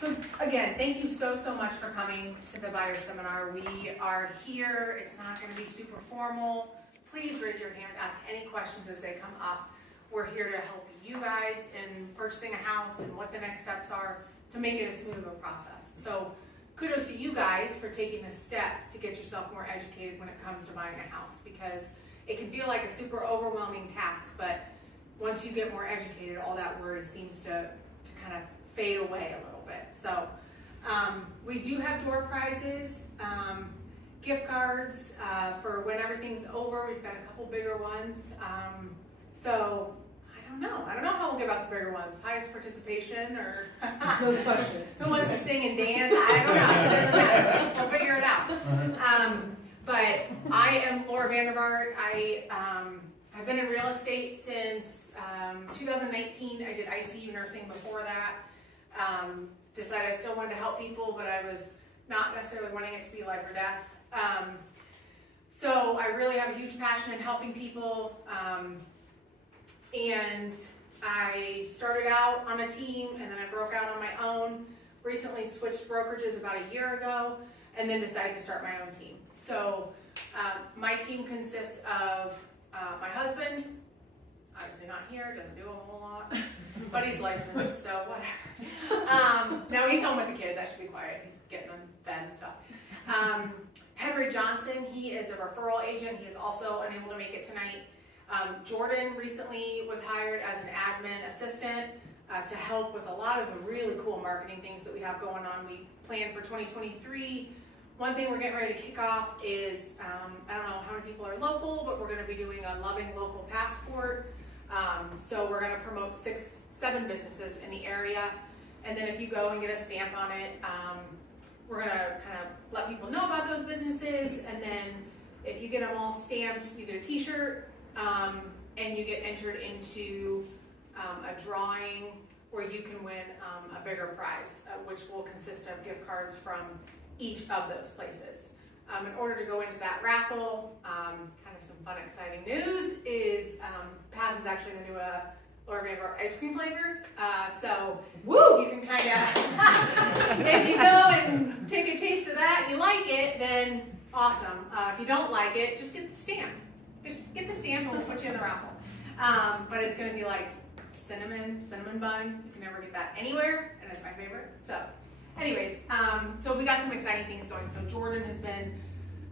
So again, thank you so much for coming to the buyer seminar. We are here. It's not going to be super formal. Please raise your hand, ask any questions as they come up. We're here to help you guys in purchasing a house and what the next steps are to make it a smoother process. So kudos to you guys for taking this step to get yourself more educated when it comes to buying a house, because it can feel like a super overwhelming task, but once you get more educated, all that worry seems to kind of fade away a little bit. So we do have door prizes, gift cards for when everything's over. We've got a couple bigger ones. So I don't know how we'll get about the bigger ones. Highest participation or those questions. Who wants to sing and dance? I don't know. It doesn't matter. We'll figure it out. But I am Laura Vandervaart. I've been in real estate since 2019. I did ICU nursing before that. Decided I still wanted to help people, but I was not necessarily wanting it to be life or death. So I really have a huge passion in helping people. And I started out on a team, and then I broke out on my own. Recently switched brokerages about a year ago, and then decided to start my own team. So my team consists of my husband, obviously not here, doesn't do a whole lot, but he's licensed, so whatever. No, he's home with the kids. I should be quiet. He's getting them fed and stuff. Henry Johnson, he is a referral agent. He is also unable to make it tonight. Jordan recently was hired as an admin assistant to help with a lot of the really cool marketing things that we have going on. We plan for 2023. One thing we're getting ready to kick off is, I don't know how many people are local, but we're going to be doing a Loving Local Passport. So we're going to promote 6-7 businesses in the area. And then if you go and get a stamp on it, we're going to kind of let people know about those businesses. And then if you get them all stamped, you get a t-shirt. And you get entered into a drawing where you can win a bigger prize, which will consist of gift cards from each of those places. In order to go into that raffle, kind of some fun, exciting news is Paz is actually going to do a Laura Vandervaart ice cream flavor. So woo, you can kind of, if you go and take a taste of that and you like it, then awesome. If you don't like it, just get the stamp. Just get the stamp and we'll put you in the raffle. But it's going to be like cinnamon bun. You can never get that anywhere, and it's my favorite. So anyways, so we got some exciting things going. So Jordan has been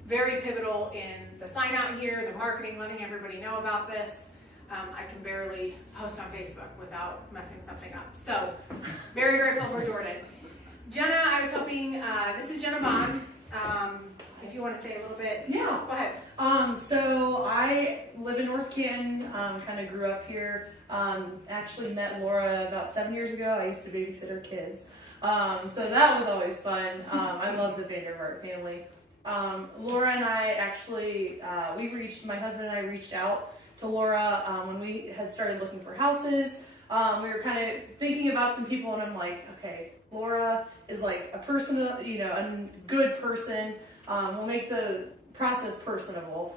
very pivotal in the sign out here, the marketing, letting everybody know about this. I can barely post on Facebook without messing something up. So very grateful for Jordan. Jenna, I was hoping, this is Jenna Bond. If you want to say a little bit. Yeah. Go ahead. So I live in North Canton, kind of grew up here. Actually met Laura about 7 years ago. I used to babysit her kids. So that was always fun. I love the Vandervaart family. Laura and I actually, my husband and I reached out to Laura when we had started looking for houses. We were kind of thinking about some people, and I'm like, okay, Laura is like a person, a good person. We'll make the process personable.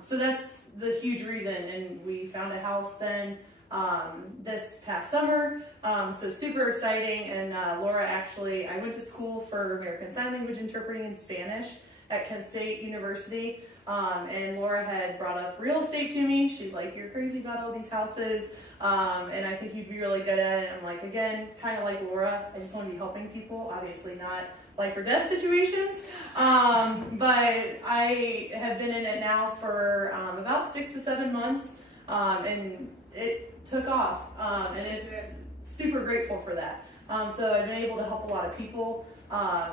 So that's the huge reason. And we found a house then this past summer. So super exciting. And Laura actually, I went to school for American Sign Language interpreting in Spanish at Kent State University. And Laura had brought up real estate to me. She's like, you're crazy about all these houses. And I think you'd be really good at it. I'm like, again, kind of like Laura, I just want to be helping people, obviously not life or death situations. But I have been in it now for about 6 to 7 months. And it took off. And it's super grateful for that. So I've been able to help a lot of people.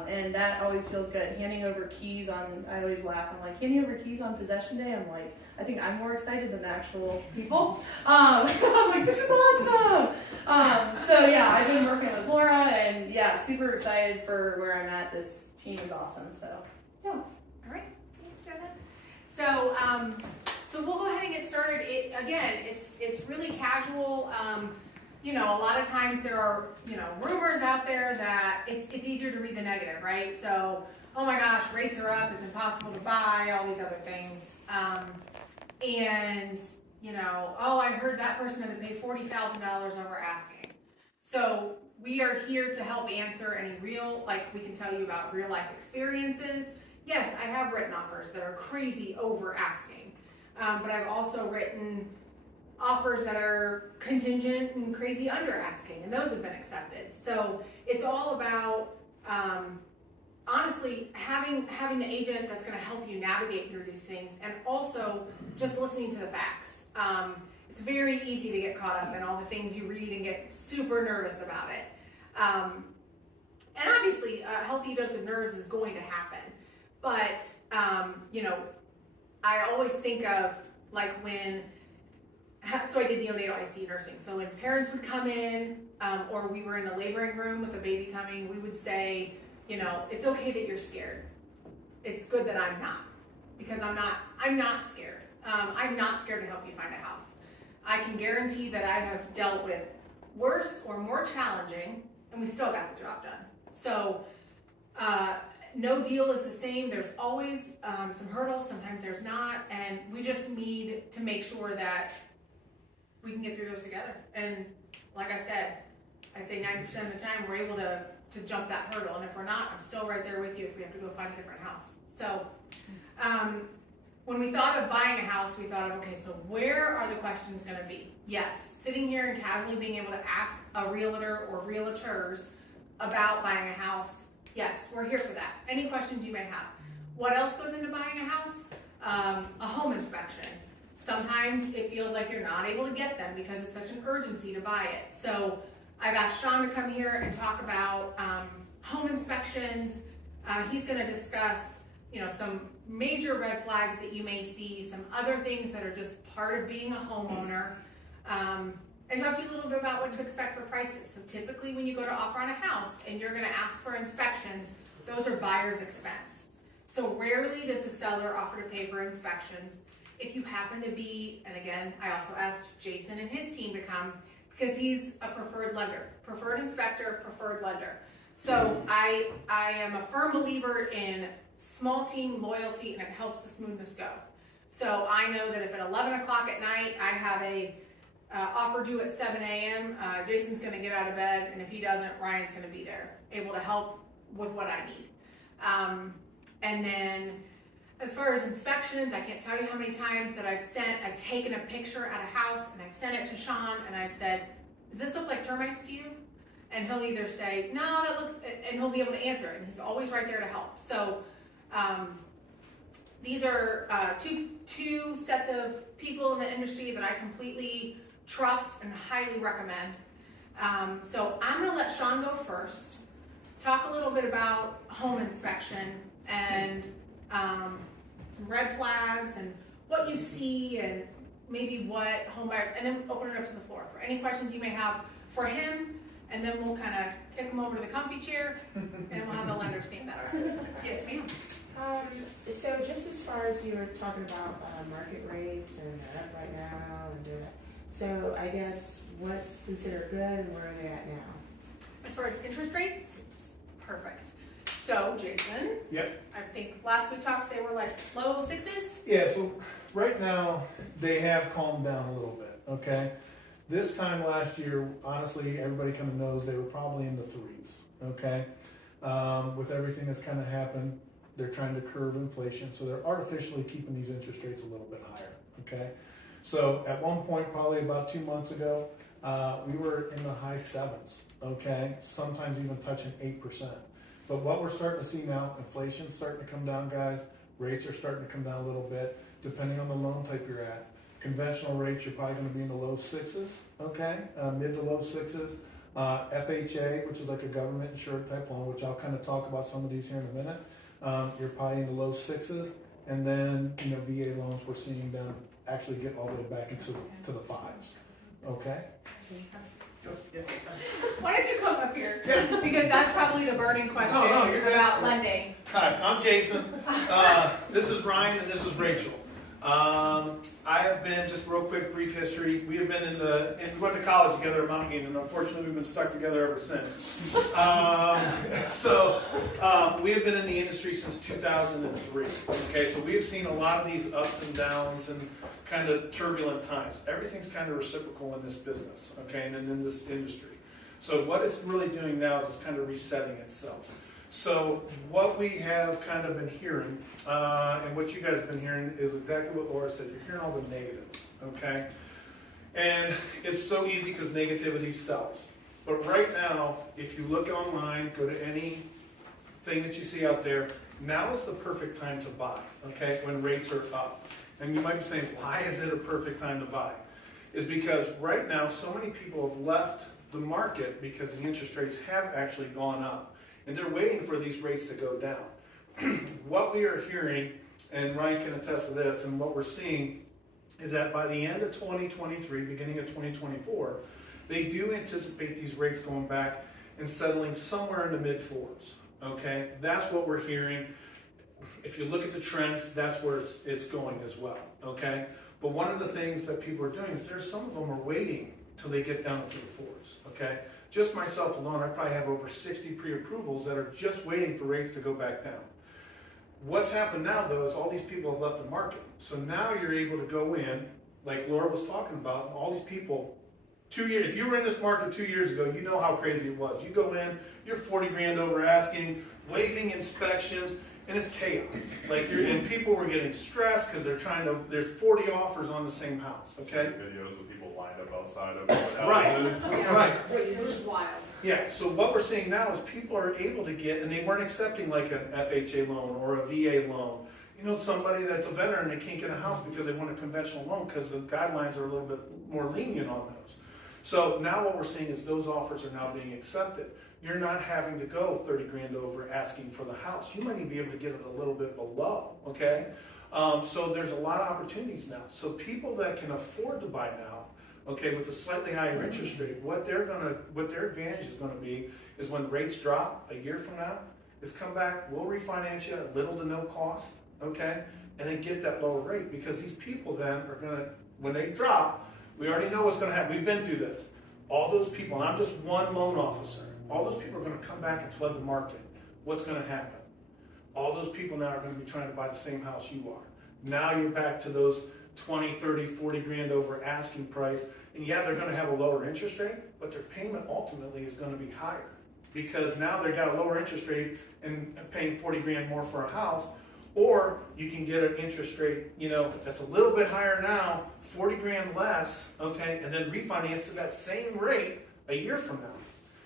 And that always feels good. Handing over keys I always laugh. I'm like, handing over keys on possession day? I'm like, I think I'm more excited than the actual people. I'm like, this is awesome. So yeah, I've been working with Laura, and yeah, super excited for where I'm at. This team is awesome. So yeah. All right, thanks, Jenna. So so we'll go ahead and get started. It's really casual. A lot of times there are, rumors out there that it's easier to read the negative, right? So, oh my gosh, rates are up, it's impossible to buy, all these other things. Oh, I heard that person had to pay $40,000 over asking. So we are here to help answer any real, like we can tell you about real life experiences. Yes, I have written offers that are crazy over asking, but I've also written offers that are contingent and crazy under asking, and those have been accepted. So it's all about, honestly, having the agent that's going to help you navigate through these things, and also just listening to the facts. It's very easy to get caught up in all the things you read and get super nervous about it. And obviously, a healthy dose of nerves is going to happen. But, you know, I always think of like when, so I did neonatal ICU nursing. So when parents would come in, or we were in a laboring room with a baby coming, we would say, you know, it's okay that you're scared. It's good that I'm not, because I'm not scared. I'm not scared to help you find a house. I can guarantee that I have dealt with worse or more challenging, and we still got the job done. So no deal is the same. There's always some hurdles, sometimes there's not, and we just need to make sure that we can get through those together. And like I said, I'd say 90% of the time we're able to jump that hurdle, and if we're not, I'm still right there with you if we have to go find a different house. So when we thought of buying a house, we thought of, okay, so where are the questions gonna be? Yes, sitting here and casually being able to ask a realtor or realtors about buying a house, yes, we're here for that. Any questions you may have. What else goes into buying a house? A home inspection. Sometimes it feels like you're not able to get them because it's such an urgency to buy it. So I've asked Sean to come here and talk about home inspections. He's gonna discuss, you know, some major red flags that you may see, some other things that are just part of being a homeowner, and talk to you a little bit about what to expect for prices. So typically when you go to offer on a house and you're gonna ask for inspections, those are buyer's expense. So rarely does the seller offer to pay for inspections. If you happen to be, and again, I also asked Jason and his team to come because he's a preferred lender, preferred inspector, preferred lender. So I am a firm believer in small team loyalty, and it helps the smoothness go. So I know that if at 11 o'clock at night I have a offer due at 7 a.m., Jason's gonna get out of bed, and if he doesn't, Ryan's gonna be there, able to help with what I need. And then as far as inspections, I can't tell you how many times that I've taken a picture at a house and I've sent it to Sean and I've said, does this look like termites to you? And he'll either say, no, that looks, and he'll be able to answer it, and he's always right there to help. So these are two sets of people in the industry that I completely trust and highly recommend. So I'm gonna let Sean go first, talk a little bit about home inspection and some red flags and what you see and maybe what home buyers, and then open it up to the floor for any questions you may have for him, and then we'll kind of kick him over to the comfy chair and we'll have the lender stand that around. Yes, ma'am. So just as far as you were talking about market rates and they're up right now and doing that, so I guess what's considered good and where are they at now? As far as interest rates, perfect. So Jason, Yep. I think last we talked they were like low sixes? Yeah, so right now they have calmed down a little bit, okay? This time last year, honestly, everybody kind of knows they were probably in the threes, okay? With everything that's kind of happened, they're trying to curb inflation, so they're artificially keeping these interest rates a little bit higher, okay? So at one point, probably about 2 months ago, we were in the high sevens, okay? Sometimes even touching 8%. But what we're starting to see now, inflation's starting to come down, guys. Rates are starting to come down a little bit, depending on the loan type you're at. Conventional rates, you're probably going to be in the low sixes, okay? Mid to low sixes. FHA, which is like a government insured type loan, which I'll kind of talk about some of these here in a minute. You're probably in the low sixes. And then, you know, VA loans we're seeing them actually get all the way back into the fives, okay? Why don't you come up here? Because that's probably the burning question you're about good. lending. Hi, I'm Jason. This is Ryan and this is Rachel. I have been, just real quick, brief history. We have been we went to college together at Mount Union, and unfortunately we've been stuck together ever since. We have been in the industry since 2003. Okay, so we have seen a lot of these ups and downs and kind of turbulent times. Everything's kind of reciprocal in this business, okay, and in this industry. So what it's really doing now is it's kind of resetting itself. So what we have kind of been hearing, and what you guys have been hearing is exactly what Laura said. You're hearing all the negatives, okay? And it's so easy because negativity sells. But right now, if you look online, go to any thing that you see out there, now is the perfect time to buy, okay, when rates are up. And you might be saying, why is it a perfect time to buy? Is because right now, so many people have left the market because the interest rates have actually gone up. And they're waiting for these rates to go down. What we are hearing, and Ryan can attest to this, and what we're seeing is that by the end of 2023, beginning of 2024, they do anticipate these rates going back and settling somewhere in the mid-4s. Okay, that's what we're hearing. If you look at the trends, that's where it's going as well. Okay, but one of the things that people are doing is some of them are waiting till they get down to the 4s. Okay, just myself alone, I probably have over 60 pre-approvals that are just waiting for rates to go back down. What's happened now, though, is all these people have left the market. So now you're able to go in, like Laura was talking about, and all these people. 2 years, if you were in this market 2 years ago, you know how crazy it was. You go in, you're 40 grand over asking, waiving inspections, and it's chaos. And people were getting stressed because there's 40 offers on the same house, okay? Videos of people lined up outside of houses. Right. Which is wild. Yeah, so what we're seeing now is people are able to get, and they weren't accepting like an FHA loan or a VA loan. You know, somebody that's a veteran, they can't get a house because they want a conventional loan because the guidelines are a little bit more lenient on those. So now what we're seeing is those offers are now being accepted. You're not having to go 30 grand over asking for the house. You might even be able to get it a little bit below, okay? So there's a lot of opportunities now. So people that can afford to buy now, okay, with a slightly higher interest rate, what their advantage is gonna be is when rates drop a year from now, is come back, we'll refinance you at little to no cost, okay? And then get that lower rate, because these people then are gonna, when they drop, we already know what's going to happen. We've been through this. All those people, and I'm just one loan officer, all those people are going to come back and flood the market. What's going to happen? All those people now are going to be trying to buy the same house you are. Now you're back to those 20, 30, 40 grand over asking price. And yeah, they're going to have a lower interest rate, but their payment ultimately is going to be higher. Because now they've got a lower interest rate and paying 40 grand more for a house. Or you can get an interest rate, you know, that's a little bit higher now, 40 grand less, okay, and then refinance to that same rate a year from now.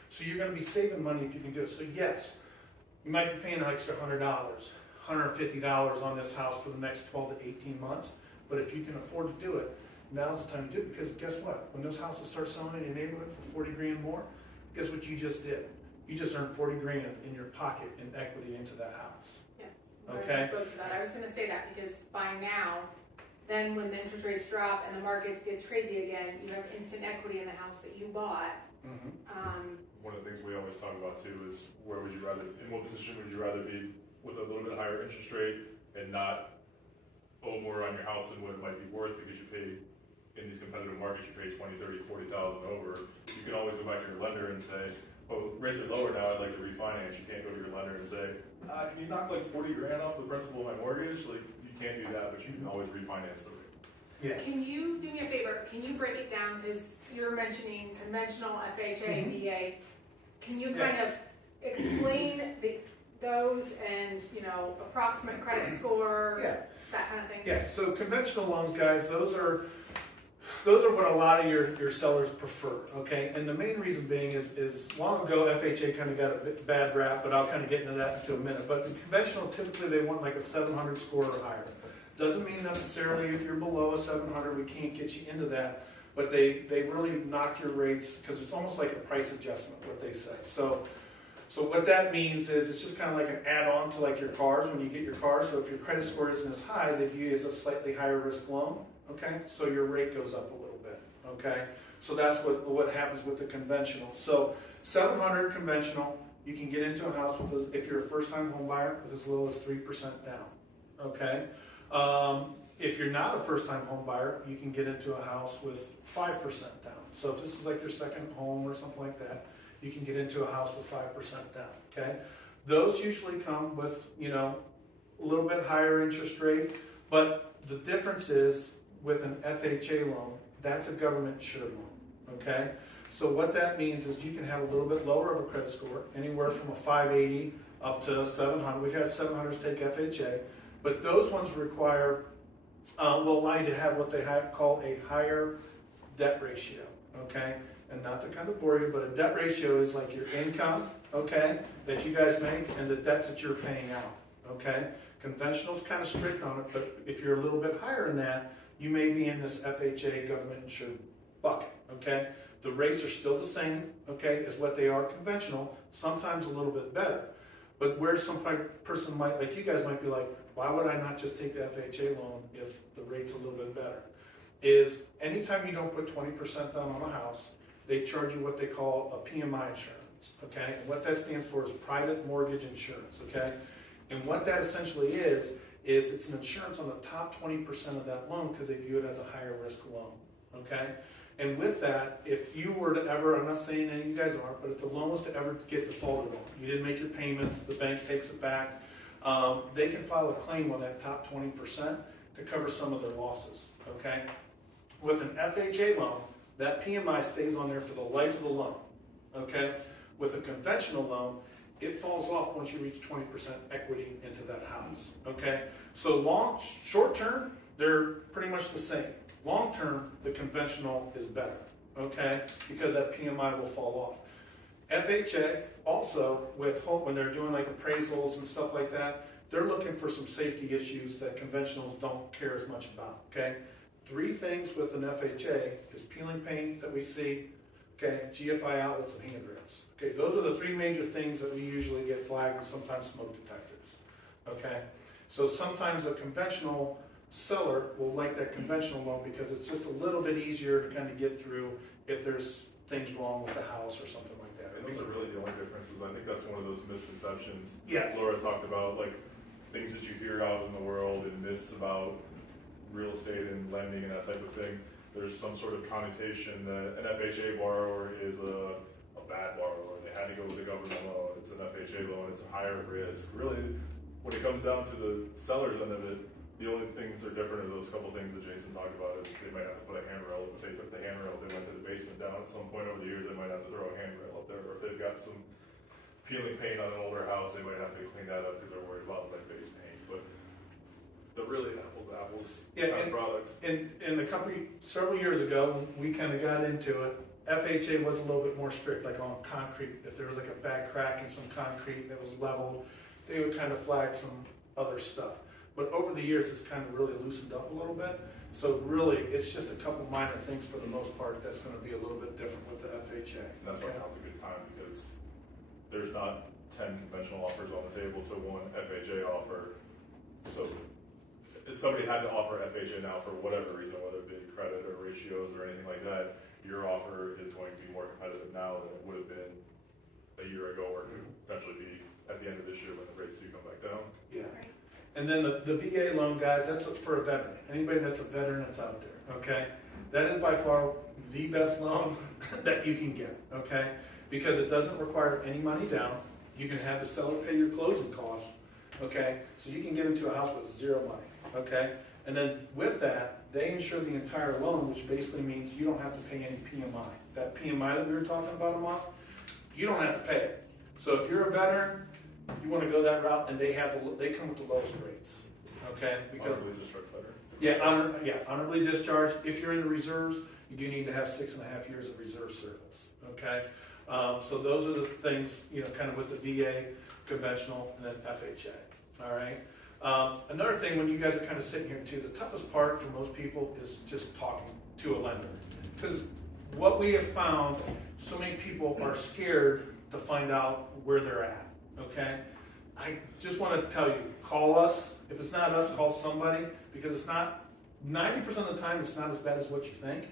So you're going to be saving money if you can do it. So yes, you might be paying an extra $100, $150 on this house for the next 12 to 18 months. But if you can afford to do it, now's the time to do it, because guess what? When those houses start selling in your neighborhood for 40 grand more, guess what you just did? You just earned 40 grand in your pocket in equity into that house. Yes. Okay. I spoke to that. I was going to say that because buying now, then when the interest rates drop and the market gets crazy again, you have instant equity in the house that you bought. Mm-hmm. One of the things we always talk about too is where would you rather, in what position would you rather be with a little bit higher interest rate and not owe more on your house than what it might be worth because you pay, in these competitive markets, you pay 20, 30, 40,000 over. You can always go back to your lender and say, oh, rates are lower now, I'd like to refinance. You can't go to your lender and say, can you knock like 40 grand off the principal of my mortgage? Like, you can't do that, but you can always refinance the rate. Yeah. Can you do me a favor? Can you break it down? Because you're mentioning conventional FHA, VA. Can you kind of explain those and, you know, approximate credit score, that kind of thing? Yeah, so conventional loans, guys, those are what a lot of your sellers prefer, okay? And the main reason being is long ago, FHA kind of got a bad rap, but I'll kind of get into that in a minute. But in conventional, typically they want like a 700 score or higher. Doesn't mean necessarily if you're below a 700, we can't get you into that. But they really knock your rates, because it's almost like a price adjustment, what they say. So what that means is it's just kind of like an add-on to like your cars when you get your car. So if your credit score isn't as high, they view you as a slightly higher risk loan. Okay, so your rate goes up a little bit, okay? So that's what happens with the conventional. So 700 conventional, you can get into a house with, if you're a first-time home buyer, with as little as 3% down, okay? If you're not a first-time home buyer, you can get into a house with 5% down. So if this is like your second home or something like that, you can get into a house with 5% down, okay? Those usually come with, you know, a little bit higher interest rate, but the difference is, with an FHA loan, that's a government insured loan, okay? So what that means is you can have a little bit lower of a credit score, anywhere from a 580 up to 700. We've had 700s take FHA, but those ones require, will allow you to have what they call a higher debt ratio, okay? And not to kind of bore you, but a debt ratio is like your income, okay, that you guys make and the debts that you're paying out, okay? Conventional's kind of strict on it, but if you're a little bit higher than that, you may be in this FHA government insured bucket, okay? The rates are still the same, okay, as what they are conventional, sometimes a little bit better. But where some person might, like you guys might be like, why would I not just take the FHA loan if the rate's a little bit better? Is anytime you don't put 20% down on a house, they charge you what they call a PMI insurance, okay? And what that stands for is private mortgage insurance, okay? And what that essentially is it's an insurance on the top 20% of that loan because they view it as a higher risk loan, okay? And with that, if you were to ever, I'm not saying any of you guys aren't, but if the loan was to ever get defaulted on, you didn't make your payments, the bank takes it back, they can file a claim on that top 20% to cover some of their losses, okay? With an FHA loan, that PMI stays on there for the life of the loan, okay? With a conventional loan, it falls off once you reach 20% equity into that house, okay? So short term, they're pretty much the same. Long term, the conventional is better, okay? Because that PMI will fall off. FHA also, when they're doing like appraisals and stuff like that, they're looking for some safety issues that conventionals don't care as much about, okay? 3 things with an FHA is peeling paint that we see, okay, GFI outlets and handrails. Okay, those are the 3 major things that we usually get flagged, and sometimes smoke detectors, okay? So sometimes a conventional seller will like that conventional loan because it's just a little bit easier to kind of get through if there's things wrong with the house or something like that. And those are really the only differences. I think that's one of those misconceptions. Yes. Laura talked about, like, things that you hear out in the world and myths about real estate and lending and that type of thing. There's some sort of connotation that an FHA borrower is a bad borrower. They had to go with a government loan. It's an FHA loan. It's a higher risk. Really, when it comes down to the seller's end of it, the only things that are different are those couple things that Jason talked about is they might have to put a handrail. If they took the handrail, they went to the basement down at some point over the years, they might have to throw a handrail up there. Or if they've got some peeling paint on an older house, they might have to clean that up because they're worried about like base paint. But they're really apples to apples kind of products. And several years ago, we kind of got into it. FHA was a little bit more strict, like on concrete. If there was like a bad crack in some concrete that was leveled, they would kind of flag some other stuff. But over the years, it's kind of really loosened up a little bit. So really, it's just a couple minor things for the most part that's going to be a little bit different with the FHA. And that's why now's a good time because there's not 10 conventional offers on the table to one FHA offer. So if somebody had to offer FHA now for whatever reason, whether it be credit or ratios or anything like that, your offer is going to be more competitive now than it would have been a year ago or could potentially be at the end of this year when the rates do come back down. Yeah. And then the VA loan, guys, that's for a veteran. Anybody that's a veteran that's out there, okay? That is by far the best loan that you can get, okay? Because it doesn't require any money down. You can have the seller pay your closing costs, okay? So you can get into a house with 0 money, okay? And then with that, they insure the entire loan, which basically means you don't have to pay any PMI. That PMI that we were talking about a month, you don't have to pay it. So if you're a veteran, you want to go that route, and they come with the lowest rates, okay? Because Honorably discharged veteran. honorably discharged. If you're in the reserves, you do need to have 6.5 years of reserve service, okay? So those are the things, kind of with the VA, conventional, and then FHA, all right? Another thing, when you guys are kind of sitting here too, the toughest part for most people is just talking to a lender. Because what we have found, so many people are scared to find out where they're at. Okay, I just want to tell you, call us. If it's not us, call somebody, because it's not, 90% of the time, it's not as bad as what you think.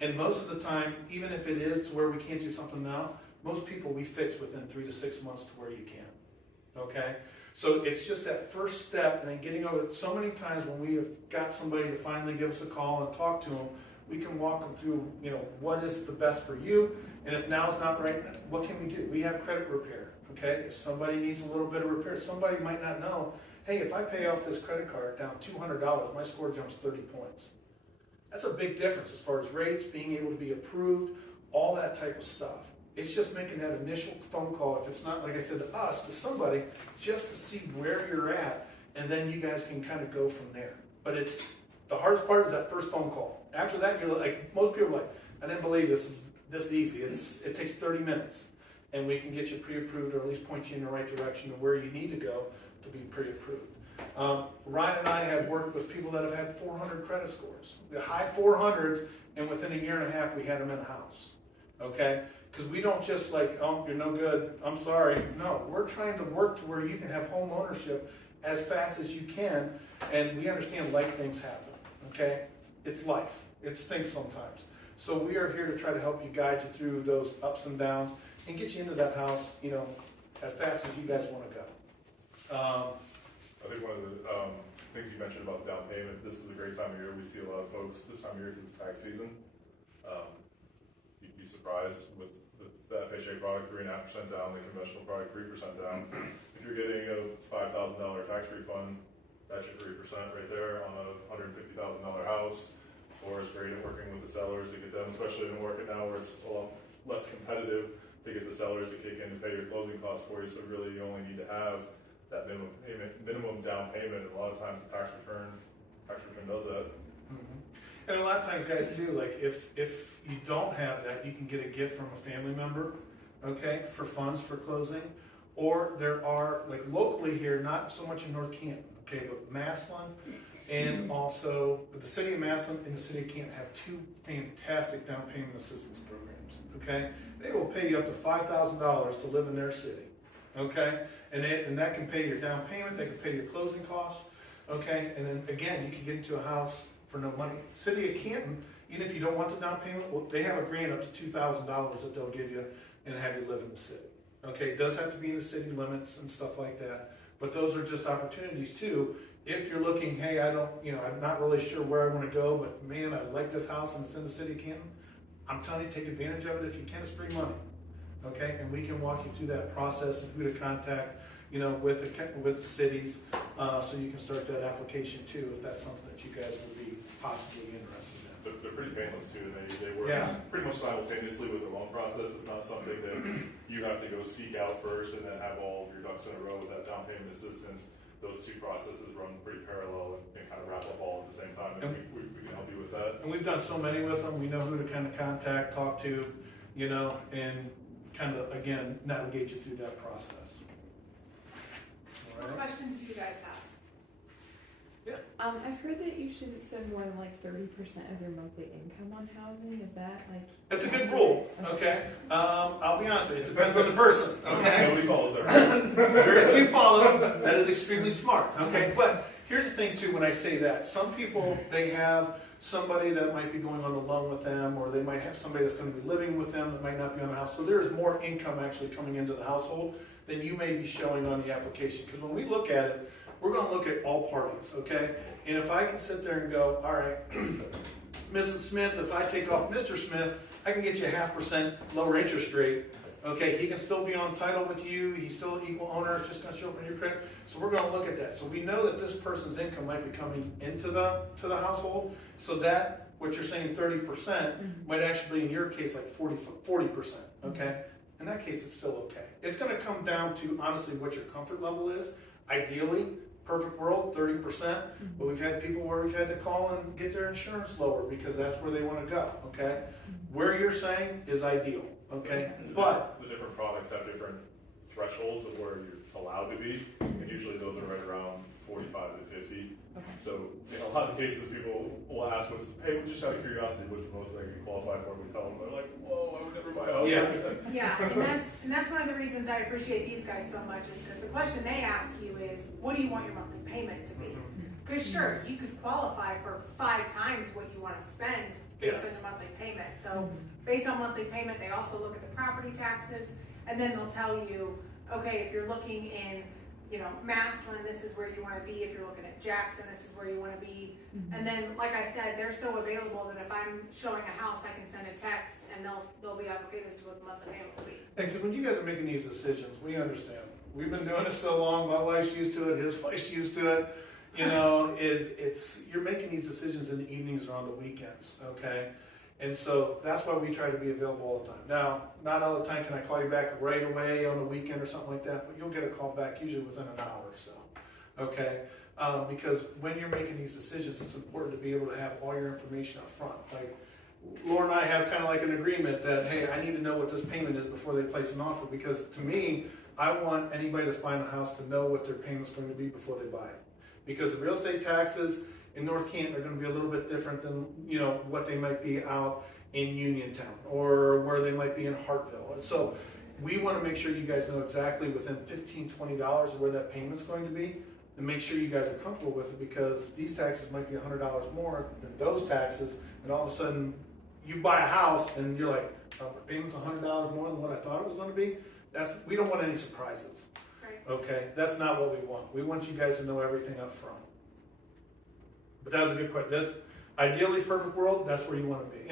And most of the time, even if it is to where we can't do something now, most people we fix within 3 to 6 months to where you can. Okay, so it's just that first step, and then getting over it. So many times when we have got somebody to finally give us a call and talk to them, we can walk them through, what is the best for you, and if now's not right, what can we do? We have credit repair. Okay, if somebody needs a little bit of repair, somebody might not know, hey, if I pay off this credit card down $200, my score jumps 30 points. That's a big difference as far as rates, being able to be approved, all that type of stuff. It's just making that initial phone call, if it's not, like I said, to us, to somebody, just to see where you're at, and then you guys can kind of go from there. But it's, the hardest part is that first phone call. After that, you're like, most people are like, I didn't believe this was this easy. It takes 30 minutes, and we can get you pre-approved, or at least point you in the right direction of where you need to go to be pre-approved. Ryan and I have worked with people that have had 400 credit scores, the high 400s, and within a year and a half, we had them in the house, okay? Because we don't just like, oh, you're no good, I'm sorry. No, we're trying to work to where you can have home ownership as fast as you can, and we understand life things happen, okay? It's life, it stinks sometimes. So we are here to try to help you, guide you through those ups and downs, and get you into that house, you know, as fast as you guys want to go. I think one of the things you mentioned about the down payment, this is a great time of year. We see a lot of folks this time of year because it's tax season. You'd be surprised with the FHA product 3.5% down, the conventional product 3% down. If you're getting a $5,000 tax refund, that's your 3% right there on a $150,000 house. Or it's great at working with the sellers to get them, especially in the market now where it's a lot less competitive, to get the sellers to kick in and pay your closing costs for you. So really you only need to have that minimum down payment. And a lot of times the tax return does that. Mm-hmm. And a lot of times, guys, too, like if you don't have that, you can get a gift from a family member, okay, for funds for closing. Or there are, like locally here, not so much in North Canton, okay, but Massillon, and also the city of Massillon and the city of Canton have two fantastic down payment assistance programs, okay? They will pay you up to $5,000 to live in their city, okay? And that can pay your down payment, they can pay your closing costs, okay? And then again, you can get into a house for no money. City of Canton, even if you don't want the down payment, well, they have a grant up to $2,000 that they'll give you and have you live in the city. Okay, it does have to be in the city limits and stuff like that, but those are just opportunities too. If you're looking, hey, I'm not really sure where I want to go, but man, I like this house and it's in the city of Canton, I'm telling you, take advantage of it if you can. It's free money, okay? And we can walk you through that process and who to contact, you know, with the cities, so you can start that application too, if that's something that you guys would be possibly interested in. They're pretty painless too. They work pretty much simultaneously with the loan process. It's not something that you have to go seek out first and then have all of your ducks in a row with that down payment assistance. Those two processes run pretty parallel and kind of wrap up all at the same time, and we can help you with that. And we've done so many with them. We know who to kind of contact, talk to, you know, and kind of, again, navigate you through that process. What questions do you guys have? Yeah. I've heard that you shouldn't spend more than like 30% of your monthly income on housing. Is that like? It's a good rule, okay? I'll be honest with you, it depends on the person, okay? Nobody follows that. Very few follow them. That is extremely smart, okay? But here's the thing too, when I say that, some people, they have somebody that might be going on a loan with them, or they might have somebody that's going to be living with them that might not be on the house. So there is more income actually coming into the household than you may be showing on the application. Because when we look at it, we're going to look at all parties, okay? And if I can sit there and go, all right, Mrs. Smith, if I take off Mr. Smith, I can get you a 0.5% lower interest rate. Okay, he can still be on title with you. He's still an equal owner. It's just going to show up on your credit. So we're going to look at that. So we know that this person's income might be coming into the household. So that, what you're saying 30%, might actually be in your case like 40%. Okay, in that case it's still okay. It's going to come down to honestly what your comfort level is. Ideally, perfect world, 30%. But we've had people where we've had to call and get their insurance lower because that's where they want to go. Okay, where you're saying is ideal. Okay, but the different products have different thresholds of where you're allowed to be, and usually those are right around 45 to 50. Okay. So in a lot of cases, people will ask, "Hey, just out of curiosity, what's the most I can qualify for?" We tell them, they're like, "Whoa, I would never buy a house." Yeah, and that's one of the reasons I appreciate these guys so much, is because the question they ask you is, what do you want your monthly payment to be? Because sure, you could qualify for 5 times what you want to spend based on your monthly payment. So based on monthly payment, they also look at the property taxes, and then they'll tell you, okay, if you're looking in, you know, Massillon, this is where you want to be. If you're looking at Jackson, this is where you want to be. And then, like I said, they're so available that if I'm showing a house, I can send a text, and they'll be like, okay, this is what the monthly payment will be. because when you guys are making these decisions, we understand. We've been doing it so long. My wife's used to it. His wife's used to it. You know, it's you're making these decisions in the evenings or on the weekends, okay? And so that's why we try to be available all the time. Now, not all the time can I call you back right away on the weekend or something like that, but you'll get a call back usually within an hour or so, okay? Because when you're making these decisions, it's important to be able to have all your information up front. Like, Laura and I have kind of like an agreement that, hey, I need to know what this payment is before they place an offer, because to me, I want anybody that's buying a house to know what their payment's going to be before they buy it. Because the real estate taxes in North Canton are going to be a little bit different than, you know, what they might be out in Uniontown or where they might be in Hartville. And so we want to make sure you guys know exactly within $15, $20 of where that payment's going to be, and make sure you guys are comfortable with it, because these taxes might be $100 more than those taxes, and all of a sudden you buy a house and you're like, oh, my payment's $100 more than what I thought it was going to be. We don't want any surprises. Right. Okay, that's not what we want. We want you guys to know everything up front. But that was a good question. That's ideally perfect world. That's where you want to be.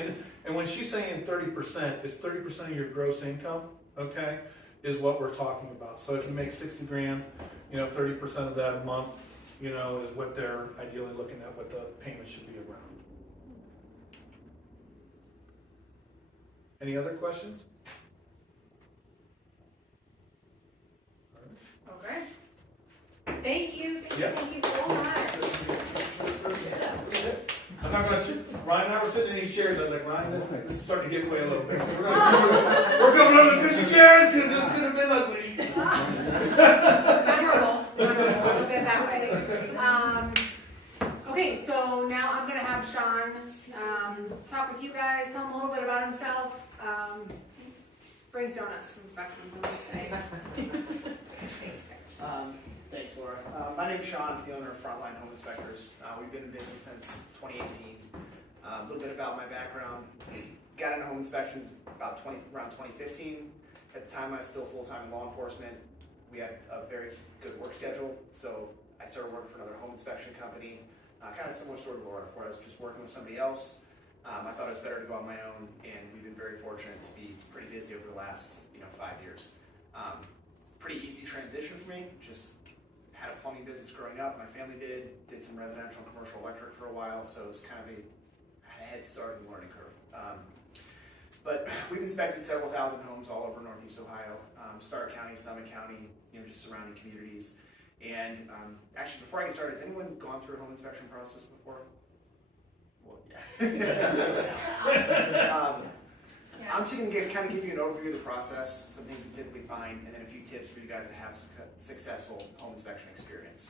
And when she's saying 30%, it's 30% of your gross income. Okay, is what we're talking about. So if you make 60 grand, you know, 30% of that a month, you know, is what they're ideally looking at. What the payment should be around. Any other questions? Okay. Thank you. Yeah. Thank you so much. I'm not going to. Ryan and I were sitting in these chairs. I was like, Ryan, this is starting to give away a little bit. So we're coming over the cushy chairs because it could have been ugly. Memorable. Let's look at it that way. Okay, so now I'm going to have Sean talk with you guys, tell him a little bit about himself. Brings donuts from Spectrum, let me say. Thanks, guys. Thanks, Laura. My name's Sean, the owner of Frontline Home Inspectors. We've been in business since 2018. A little bit about my background. Got into home inspections around 2015. At the time, I was still full-time in law enforcement. We had a very good work schedule, so I started working for another home inspection company, kind of similar story to Laura, where I was just working with somebody else. I thought it was better to go on my own, and we've been very fortunate to be pretty busy over the last 5 years. Pretty easy transition for me. Just had a plumbing business growing up. My family did some residential and commercial electric for a while, so it was kind of a head start in the learning curve. But we've inspected several thousand homes all over Northeast Ohio, Stark County, Summit County, just surrounding communities. And actually, before I get started, has anyone gone through a home inspection process before? Well, yeah. I'm just going to kind of give you an overview of the process, some things we typically find, and then a few tips for you guys to have successful home inspection experience.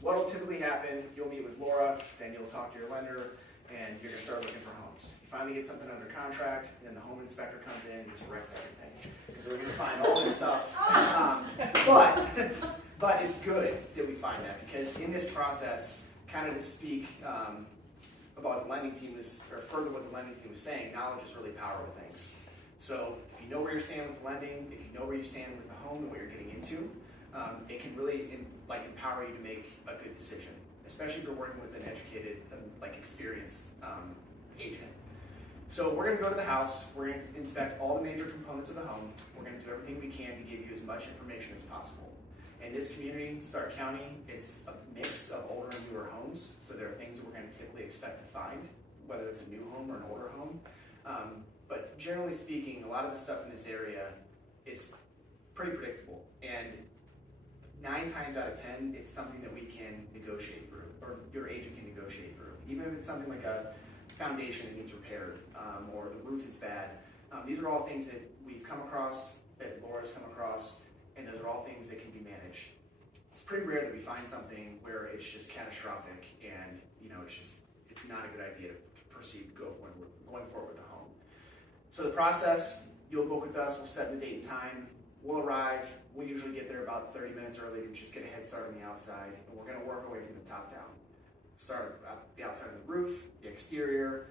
What will typically happen, you'll meet with Laura, then you'll talk to your lender, and you're going to start looking for homes. You finally get something under contract, and then the home inspector comes in and just wrecks everything. Because we're going to find all this stuff. But it's good that we find that, because in this process, kind of to speak about the lending team or further what the lending team was saying, knowledge is really power with things. So if you know where you're standing with lending, if you know where you stand with the home and what you're getting into, it can really empower you to make a good decision, especially if you're working with an educated, experienced agent. So we're going to go to the house, we're going to inspect all the major components of the home, we're going to do everything we can to give you as much information as possible. In this community, Stark County, it's a mix of older and newer homes, so there are things that we're going to typically expect to find, whether it's a new home or an older home. But generally speaking, a lot of the stuff in this area is pretty predictable, and 9 times out of 10, it's something that we can negotiate through, or your agent can negotiate through. Even if it's something like a foundation that needs repaired, or the roof is bad. These are all things that we've come across, that Laura's come across, and those are all things that can be managed. It's pretty rare that we find something where it's just catastrophic and it's not a good idea to proceed going forward with the home. So the process, you'll book with us, we'll set the date and time, we'll arrive, we'll usually get there about 30 minutes early to just get a head start on the outside, and we're going to work our way from the top down. Start at the outside of the roof, the exterior,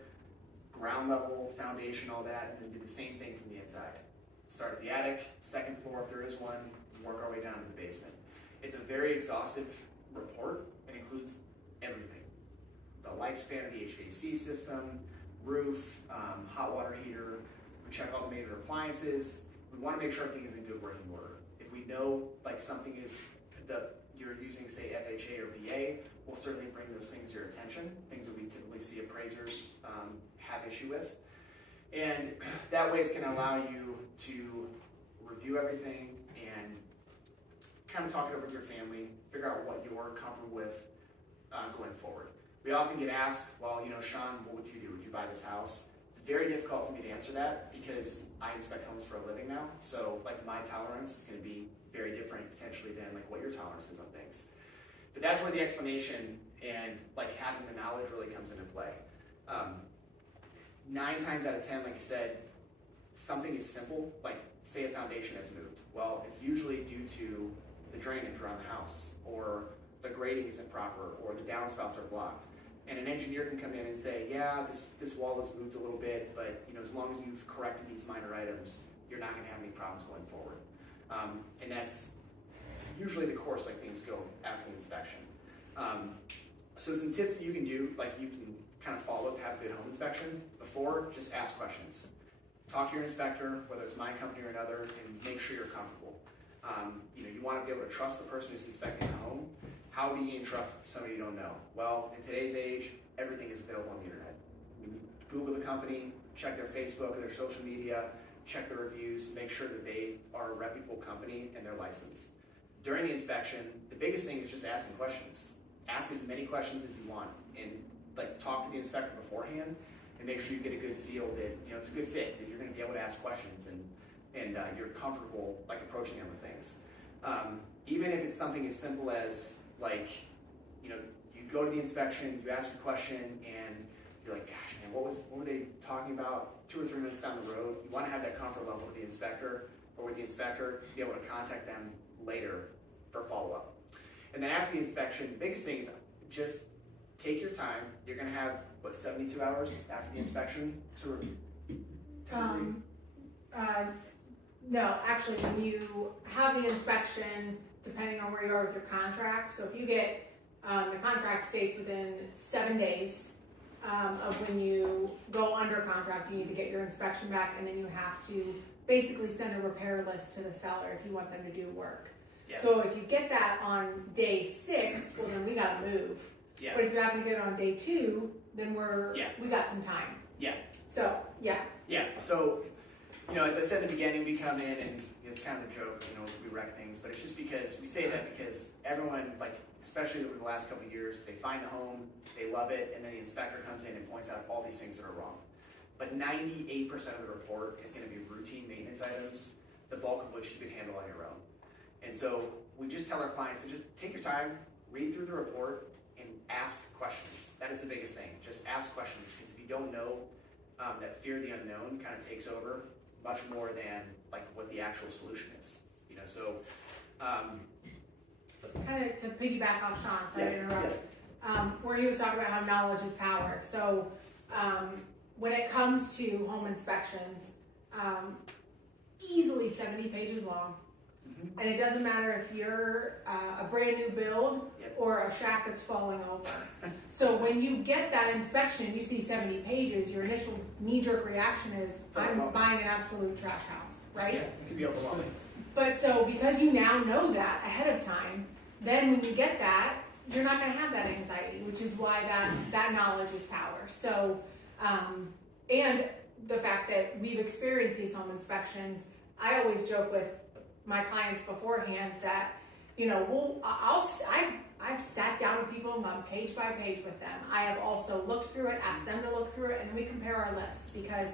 ground level, foundation, all that, and then do the same thing from the inside. Start at the attic, second floor if there is one, work our way down to the basement. It's a very exhaustive report. It includes everything. The lifespan of the HVAC system, roof, hot water heater. We check all the major appliances. We want to make sure everything is in good working order. If we know something is, the you're using, say, FHA or VA, we'll certainly bring those things to your attention, things that we typically see appraisers have issue with. And that way it's going to allow you to review everything and kind of talk it over with your family, figure out what you're comfortable with going forward. We often get asked, well, you know, Sean, what would you do? Would you buy this house? It's very difficult for me to answer that because I inspect homes for a living now. So like my tolerance is going to be very different potentially than like what your tolerance is on things. But that's where the explanation and like having the knowledge really comes into play. 9 times out of 10, like I said, something is simple, like say a foundation has moved. Well, it's usually due to the drainage around the house, or the grading isn't proper, or the downspouts are blocked. And an engineer can come in and say, yeah, this wall has moved a little bit, but you know, as long as you've corrected these minor items, you're not going to have any problems going forward. And that's usually the course like things go after the inspection. So some tips that you can do, like you can kind of follow to have a good home inspection before, just ask questions. Talk to your inspector, whether it's my company or another, and make sure you're comfortable. You know, you want to be able to trust the person who's inspecting the home. How do you gain trust with somebody you don't know? Well, in today's age, everything is available on the internet. You Google the company, check their Facebook, their social media, check the reviews, make sure that they are a reputable company and they're licensed. During the inspection, the biggest thing is just asking questions. Ask as many questions as you want, and like talk to the inspector beforehand, and make sure you get a good feel that you know it's a good fit, that you're going to be able to ask questions and you're comfortable like approaching them with things. Even if it's something as simple as like, you know, you go to the inspection, you ask a question, and you're like, gosh, man, what were they talking about 2 or 3 minutes down the road? You want to have that comfort level with the inspector or with the inspector to be able to contact them later for follow-up. And then after the inspection, the biggest thing is just take your time. You're going to have, what, 72 hours after the inspection to No, actually, when you have the inspection, depending on where you are with your contract, so if you get, the contract states within 7 days of when you go under contract, you need to get your inspection back, and then you have to basically send a repair list to the seller if you want them to do work. Yeah. So if you get that on day 6, well then we gotta move. Yeah. But if you happen to get it on day 2, then we got some time. Yeah. So, yeah. Yeah, so, you know, as I said in the beginning, we come in and it's kind of a joke, you know, we wreck things, but it's just because, we say that because everyone, like, especially over the last couple of years, they find the home, they love it, and then the inspector comes in and points out all these things that are wrong. But 98% of the report is going to be routine maintenance items, the bulk of which you can handle on your own. And so we just tell our clients to just take your time, read through the report, and ask questions. That is the biggest thing. Just ask questions, because if you don't know, that fear of the unknown kind of takes over much more than like what the actual solution is. You know, so Kind of to piggyback off Sean, sorry to interrupt, yeah. Where he was talking about how knowledge is power. So when it comes to home inspections, easily 70 pages long. Mm-hmm. And it doesn't matter if you're a brand new build or a shack that's falling over. So when you get that inspection, you see 70 pages, your initial knee-jerk reaction is, I'm buying an absolute trash house, right? Yeah, it can be overwhelming. But so because you now know that ahead of time, then when you get that, you're not going to have that anxiety, which is why that knowledge is power. So, and the fact that we've experienced these home inspections, I always joke with my clients beforehand that, you know, I've sat down with people and gone page by page with them. I have also looked through it, asked them to look through it, and then we compare our lists, because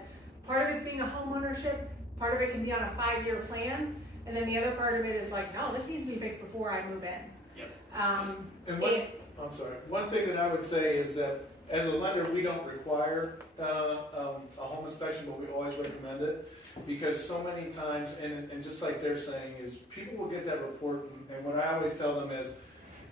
part of it's being a home ownership, part of it can be on a 5-year plan, and then the other part of it is like, no, this needs to be fixed before I move in. Yep. I'm sorry. One thing that I would say is that as a lender, we don't require a home inspection, but we always recommend it, because so many times, and just like they're saying, is people will get that report, and what I always tell them is,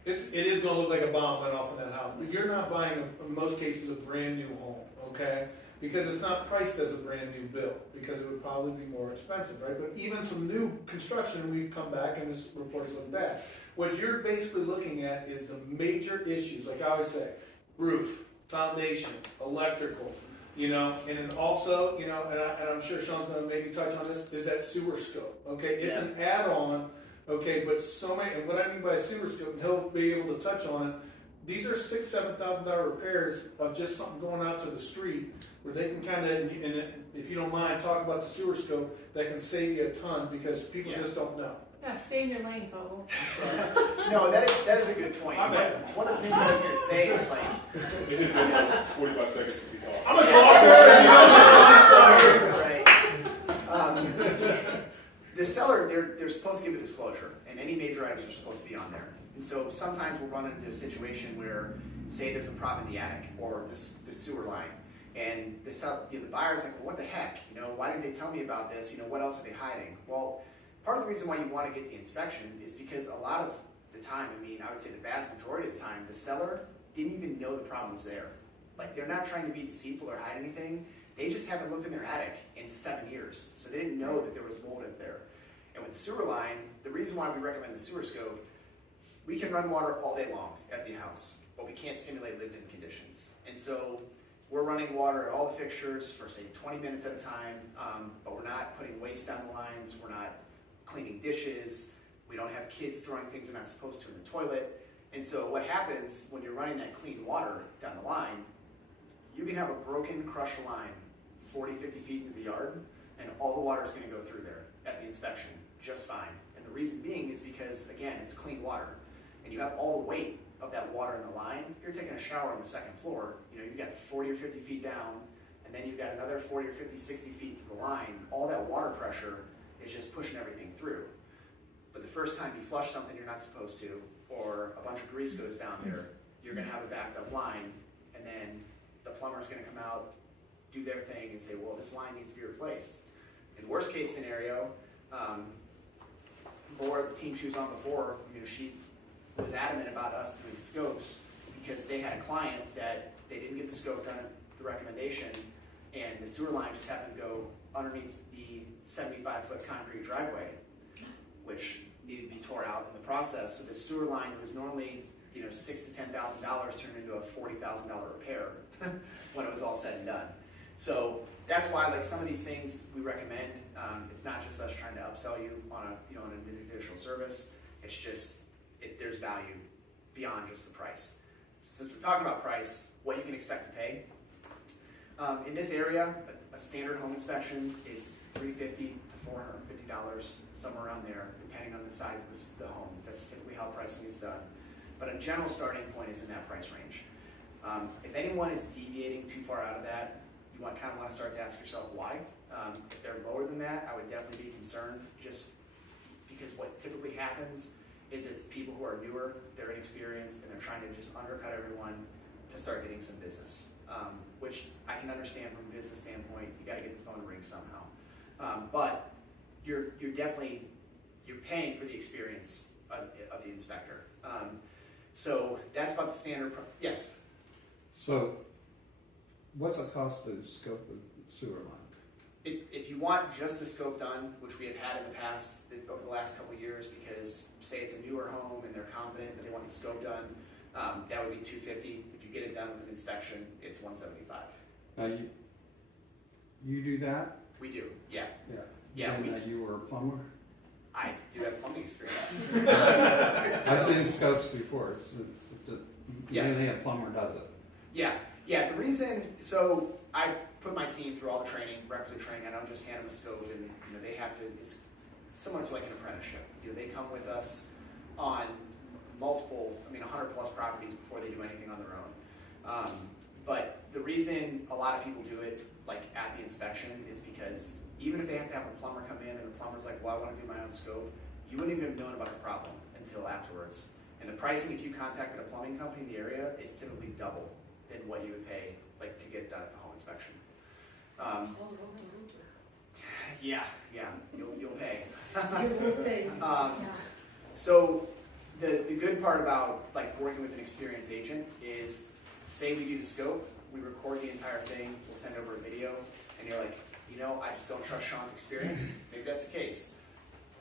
it is going to look like a bomb went off in that house, but you're not buying, in most cases, a brand new home, okay? Because it's not priced as a brand new build, because it would probably be more expensive, right? But even some new construction, we've come back and this report's look bad. What you're basically looking at is the major issues, like I always say, roof, foundation, electrical, you know, and then also, you know, and I'm sure Sean's going to maybe touch on this, is that sewer scope, okay? It's an add-on Okay, but so many, and what I mean by sewer scope, and he'll be able to touch on it, these are $6,000-7,000 repairs of just something going out to the street where they can kind of, and if you don't mind, talk about the sewer scope, that can save you a ton because people just don't know. Yeah, stay in your lane, Fogle. No, that is a good point. I'm in. One of the things I was going to say is like, It did go 45 seconds since he talked. I'm a talker! The seller, they're supposed to give a disclosure, and any major items are supposed to be on there. And so sometimes we'll run into a situation where, say there's a problem in the attic or the sewer line, and the buyer's like, well, what the heck? Why didn't they tell me about this? What else are they hiding? Well, part of the reason why you want to get the inspection is because a lot of the time, I would say the vast majority of the time, the seller didn't even know the problem was there. Like, they're not trying to be deceitful or hide anything. They just haven't looked in their attic in 7 years, so they didn't know that there was mold in there. And with the sewer line, the reason why we recommend the sewer scope, we can run water all day long at the house, but we can't simulate lived-in conditions. And so we're running water at all the fixtures for, say, 20 minutes at a time, but we're not putting waste down the lines, we're not cleaning dishes, we don't have kids throwing things they're not supposed to in the toilet. And so what happens when you're running that clean water down the line, you can have a broken, crushed line 40, 50 feet into the yard, and all the water is going to go through there at the inspection just fine. And the reason being is because, again, it's clean water, and you have all the weight of that water in the line. If you're taking a shower on the second floor, you've got 40 or 50 feet down, and then you've got another 40 or 50, 60 feet to the line. All that water pressure is just pushing everything through. But the first time you flush something you're not supposed to, or a bunch of grease goes down there, you're going to have a backed up line, and then the plumber's going to come out, do their thing, and say, well, this line needs to be replaced. In the worst case scenario, Laura, the team she was on before, she was adamant about us doing scopes because they had a client that they didn't get the scope done at the recommendation, and the sewer line just happened to go underneath the 75-foot concrete driveway, which needed to be tore out in the process. So the sewer line was normally $6,000 to $10,000 turned into a $40,000 repair when it was all said and done. So that's why, like, some of these things we recommend. It's not just us trying to upsell you on an additional service. It's just there's value beyond just the price. So since we're talking about price, what you can expect to pay in this area, a standard home inspection is $350 to $450, somewhere around there, depending on the size of the home. That's typically how pricing is done. But a general starting point is in that price range. If anyone is deviating too far out of that, you kind of want to start to ask yourself why. If they're lower than that, I would definitely be concerned, just because what typically happens is it's people who are newer, they're inexperienced, and they're trying to just undercut everyone to start getting some business, which I can understand from a business standpoint. You got to get the phone to ring somehow. But you're paying for the experience of the inspector. So that's about the standard. Yes. So, what's the cost to scope the sewer line? If you want just the scope done, which we have had in the past over the last couple of years, because say it's a newer home and they're confident that they want the scope done, that would be $250. If you get it done with an inspection, it's $175. Now you do that? We do, yeah. Yeah. Yeah. And you were a plumber? I do have plumbing experience. I've seen scopes before. Mainly a plumber does it. Yeah. The reason, so I put my team through all the training, requisite training. I don't just hand them a scope, and they have to. It's similar to like an apprenticeship. They come with us on multiple, 100 plus properties before they do anything on their own. But the reason a lot of people do it, like at the inspection, is because even if they have to have a plumber come in and the plumber's like, well, I want to do my own scope, you wouldn't even have known about the problem until afterwards. And the pricing, if you contacted a plumbing company in the area, is typically double than what you would pay to get done at the home inspection. Yeah, you'll pay. So the good part about working with an experienced agent is, say we do the scope, we record the entire thing, we'll send over a video, and you're like, I just don't trust Sean's experience. Maybe that's the case.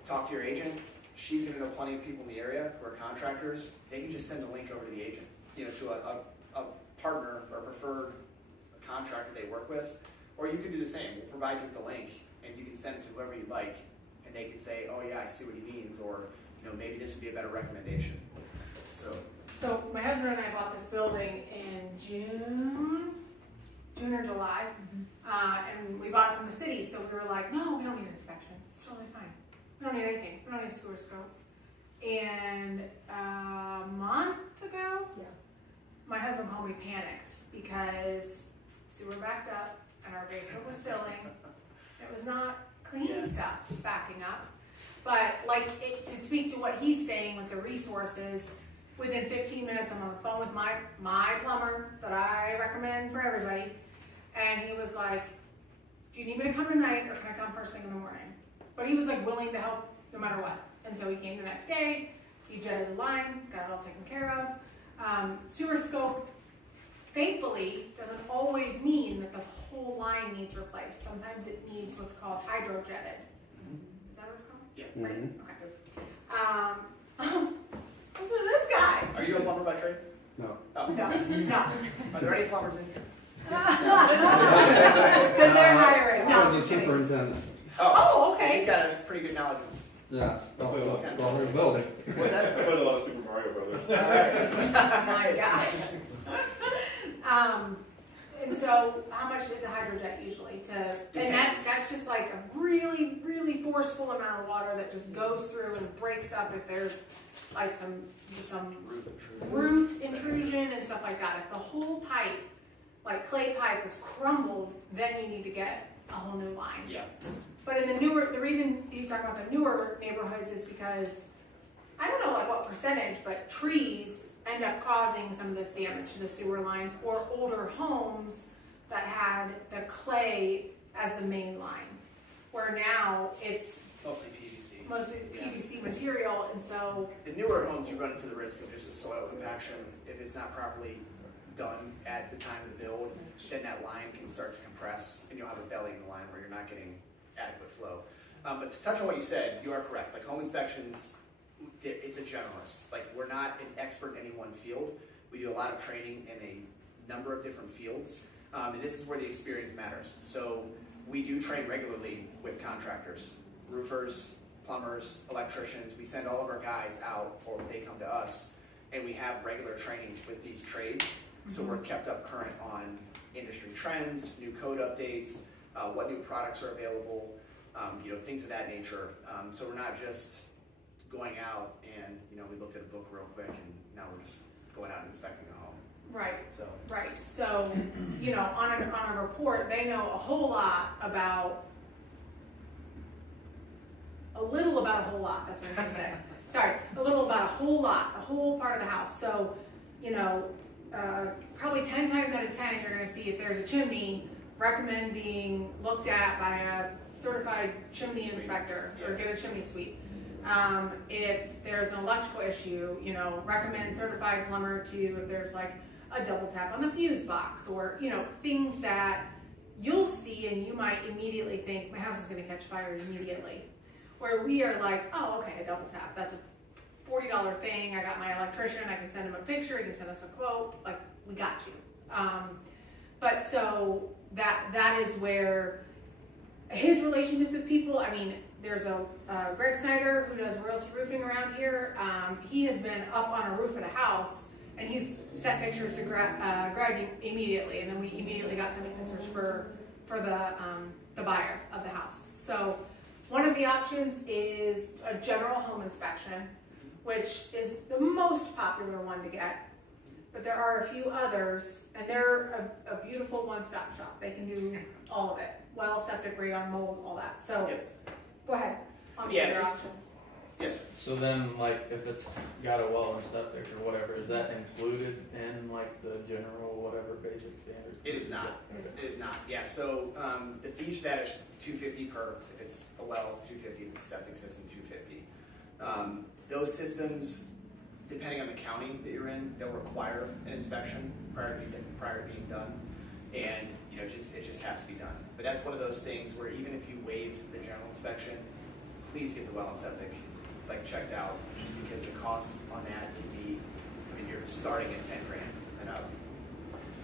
Talk to your agent. She's going to know plenty of people in the area who are contractors. They can just send a link over to the agent, to a partner or preferred contractor they work with. Or you can do the same. We'll provide you with the link, and you can send it to whoever you'd like, and they can say, oh yeah, I see what he means, or maybe this would be a better recommendation. So my husband and I bought this building in June or July, and we bought it from the city, so we were like, no, we don't need inspections, it's totally fine. We don't need anything, we don't need a sewer scope. And a month ago, my husband called me panicked because sewer backed up and our basement was filling. It was not clean stuff backing up. But to speak to what he's saying with the resources, within 15 minutes I'm on the phone with my plumber that I recommend for everybody. And he was like, do you need me to come tonight or can I come first thing in the morning? But he was like willing to help no matter what. And so he came the next day, he jetted the line, got it all taken care of. Sewer scope, thankfully, doesn't always mean that the whole line needs replaced. Sometimes it needs what's called hydrojetted. Is that what it's called? Yeah. Right? Okay. Listen to this guy. Are you a plumber by trade? No. Oh, No, okay. no. Are there any plumbers in here? Because they're hiring. No, I I'm was a just kidding. superintendent. Oh, So okay. you've got a pretty good knowledge. Yeah, well, their building. What's I that? played a lot of Super Mario Brothers. All right. Oh my gosh. And so how much is a hydrojet usually and Depends. that's just like a really, really forceful amount of water that just goes through and breaks up if there's like some root intrusion and stuff like that. If the whole pipe, like clay pipe, is crumbled, then you need to get a whole new line. Yeah. But in the reason he's talking about the newer neighborhoods is because, I don't know like what percentage, but trees end up causing some of this damage to the sewer lines, or older homes that had the clay as the main line, where now it's Mostly PVC. mostly Yeah. PVC material, and so, The newer homes, you run into the risk of just a soil compaction. If it's not properly done at the time of the build, then that line can start to compress, and you'll have a belly in the line where you're not getting adequate flow. But to touch on what you said, you are correct. Like home inspections, it's a generalist. Like we're not an expert in any one field. We do a lot of training in a number of different fields, and this is where the experience matters. So we do train regularly with contractors, roofers, plumbers, electricians. We send all of our guys out, or they come to us, and we have regular training with these trades. So we're kept up current on industry trends, new code updates, what new products are available, things of that nature. So we're not just going out and, we looked at a book real quick and now we're just going out and inspecting a home. right. So Right, so, on a report, they know a little about a whole lot, that's what I'm gonna say. Sorry, a little about a whole lot, a whole part of the house. So, probably 10 times out of 10, you're gonna see if there's a chimney, recommend being looked at by a certified chimney inspector, or get a chimney sweep. If there's an electrical issue, recommend certified plumber to, if there's like a double tap on the fuse box, or, things that you'll see and you might immediately think, my house is gonna catch fire immediately. Where we are like, oh, okay, a double tap, that's a $40 thing, I got my electrician, I can send him a picture, he can send us a quote, like, we got you. But so that is where his relationships with people, there's a Greg Snyder who does royalty roofing around here. He has been up on a roof at a house and he's sent pictures to Greg immediately, and then we immediately got some answers for the buyer of the house. So one of the options is a general home inspection, which is the most popular one to get. But there are a few others, and they're a beautiful one-stop shop. They can do all of it. Well, septic, radon, mold, all that. So, Go ahead. On the other options. Yes. So then, like, if it's got a well and septic or whatever, is that included in like the general whatever basic standard? It is not. It is not. Yeah. So the fee for that is $250 per. If it's a well, it's $250. If it's a septic system, $250. Those systems, depending on the county that you're in, they'll require an inspection prior to being done, and it just has to be done. But that's one of those things where even if you waive the general inspection, please get the well and septic checked out, just because the cost on that can be, you're starting at $10,000 and up.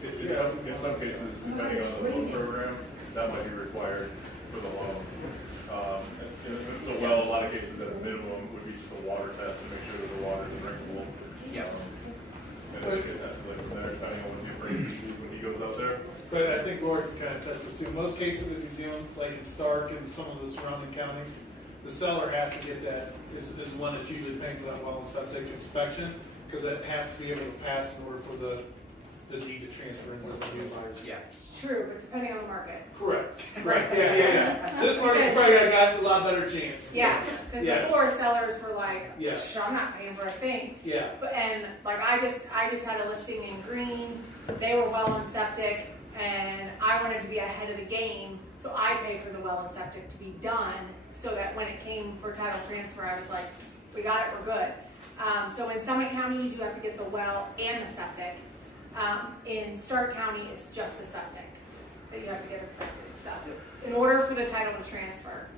In some cases, depending on the loan program, that might be required for the loan. So, well, a lot of cases at a minimum would be just a water test to make sure that the water is drinkable. Yeah. And then it could escalate from there, depending on what the appraiser sees when he goes out there. But I think Laura can kind of touch this too. Most cases, if you're dealing like in Stark and some of the surrounding counties, the seller has to get that, is one that's usually paying for that well and septic inspection, because it has to be able to pass in order for the deed to transfer into the new buyers. Yeah. True, but depending on the market. Correct. Right. Yeah. This market probably got a lot better chance. Yeah, because Yes. before sellers were like, Yes. "Psh, I'm not paying for a thing." Yeah. But and like I just had a listing in green. They were well and septic, and I wanted to be ahead of the game, so I paid for the well and septic to be done, so that when it came for title transfer, I was like, "We got it, we're good." So in Summit County, you do have to get the well and the septic. In Stark County, it's just the septic that you have to get inspected. So in order for the title to transfer,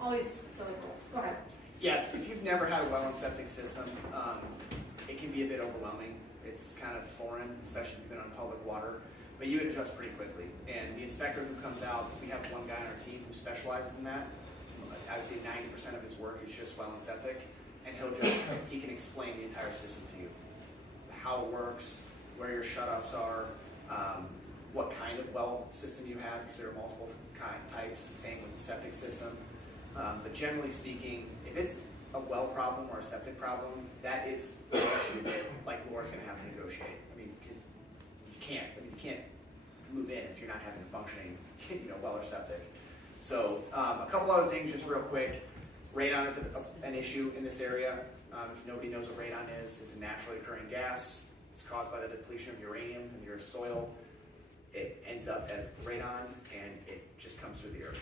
all these silly rules. Go ahead. Yeah, if you've never had a well and septic system, it can be a bit overwhelming. It's kind of foreign, especially if you've been on public water, but you would adjust pretty quickly. And the inspector who comes out, we have one guy on our team who specializes in that. I would say 90% of his work is just well and septic, and he can explain the entire system to you. How it works, where your shutoffs are, what kind of well system you have, because there are multiple types, same with the septic system. But generally speaking, if it's a well problem or a septic problem, that is an issue that like Laura's going to have to negotiate. I mean, because you can't move in if you're not having a functioning, well or septic. So a couple other things, just real quick. Radon is an issue in this area. If nobody knows what radon is, it's a naturally occurring gas. It's caused by the depletion of uranium in your soil. It ends up as radon, and it just comes through the earth,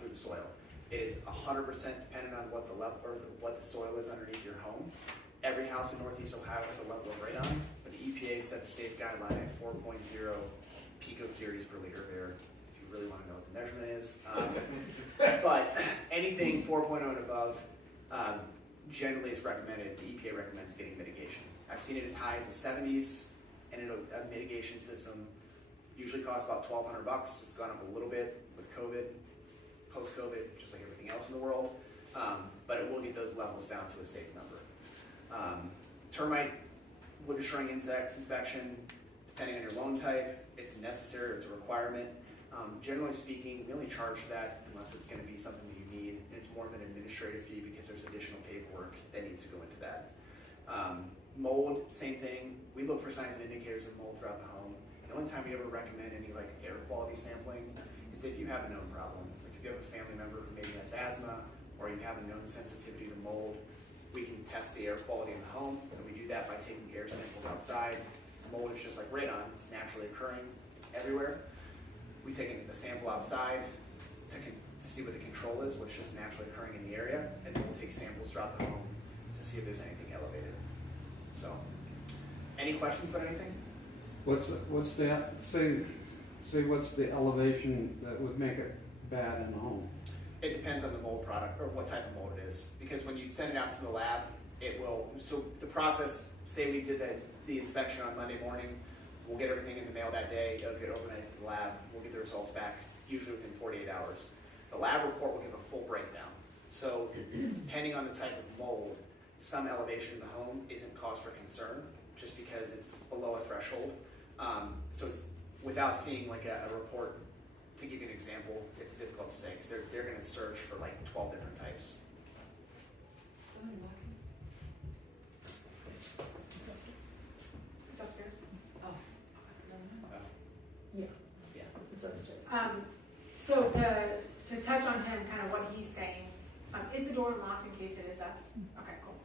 through the soil. It is 100% dependent on what the level or what the soil is underneath your home. Every house in Northeast Ohio has a level of radon, but the EPA set the state guideline at 4.0 picocuries per liter of air. If you really want to know what the measurement is, but anything 4.0 and above generally is recommended. The EPA recommends getting mitigation. I've seen it as high as the 70s, and a mitigation system usually costs about $1,200. It's gone up a little bit with COVID, post-COVID, just like everything else in the world, but it will get those levels down to a safe number. Termite, wood destroying insects inspection, depending on your loan type, it's necessary or it's a requirement. Generally speaking, we only charge that unless it's going to be something that you need, and it's more of an administrative fee because there's additional paperwork that needs to go into that. Mold, same thing. We look for signs and indicators of mold throughout the home. The only time we ever recommend any like air quality sampling is if you have a known problem. Like if you have a family member who maybe has asthma, or you have a known sensitivity to mold, we can test the air quality in the home, and we do that by taking air samples outside. Mold is just like radon, it's naturally occurring, it's everywhere. We take a sample outside to see what the control is, which is naturally occurring in the area, and then we'll take samples throughout the home to see if there's anything elevated. So, any questions about anything? What's the say what's the elevation that would make it bad in the home? It depends on the mold product or what type of mold it is. Because when you send it out to the lab, it will. So the process. Say we did the inspection on Monday morning, we'll get everything in the mail that day. It'll get overnighted to the lab. We'll get the results back usually within 48 hours. The lab report will give a full breakdown. So depending on the type of mold, some elevation in the home isn't cause for concern just because it's below a threshold. So it's without seeing like a report. To give you an example, it's difficult to say because they're going to search for like 12 different types. It's upstairs. Oh. Yeah. Yeah. It's upstairs. So to touch on him, kind of what he's saying, is the door locked in case it is us? Okay, cool.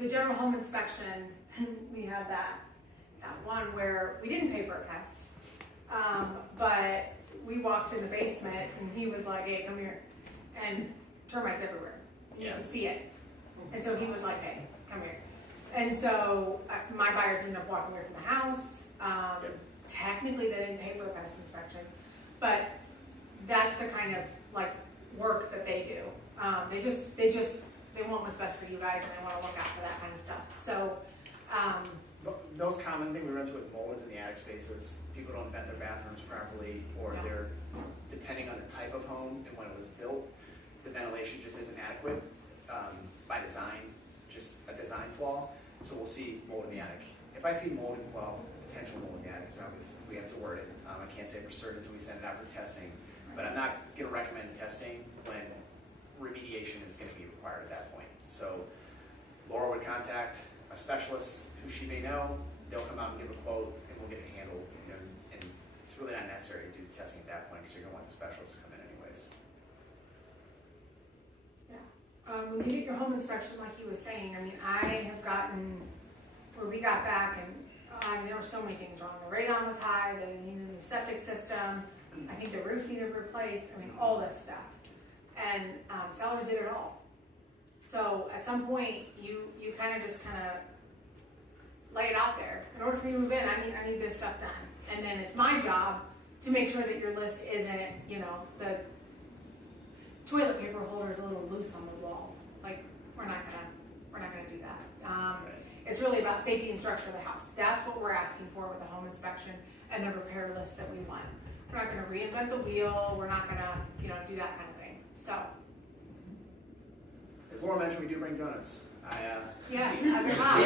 The general home inspection, we had that one where we didn't pay for a test, but we walked in the basement and he was like, "Hey, come here," and termites everywhere. You can see it, and so he was like, "Hey, come here." And so my buyers ended up walking away from the house. Technically, they didn't pay for a pest inspection, but that's the kind of like work that they do. They want what's best for you guys, and they want to look out for that kind of stuff. So, Those common thing we run into with mold is in the attic spaces. People don't vent their bathrooms properly, or they're, depending on the type of home, elevation just isn't adequate by design, just a design flaw. So we'll see mold in the attic. If I see mold, well, potential mold in the attic, so we have to word it. I can't say for certain until we send it out for testing, but I'm not going to recommend testing when remediation is going to be required at that point. So Laura would contact a specialist who she may know. They'll come out and give a quote, and we'll get it handled. And it's really not necessary to do the testing at that point because you're going to want the specialist to come in anyways. When you get your home inspection, like he was saying, I mean, I have gotten where we got back and there were so many things wrong. The radon was high, the septic system, I think the roof needed replaced, I mean, all this stuff. And sellers did it all. So at some point, you kind of lay it out there. In order for me to move in, I need this stuff done. And then it's my job to make sure that your list isn't, the toilet paper holder is a little loose on the wall. Like, we're not gonna do that. It's really about safety and structure of the house. That's what we're asking for with the home inspection and the repair list that we want. We're not gonna reinvent the wheel. We're not gonna, do that kind of thing. So. As Laura mentioned, we do bring donuts. Yes, as a cop.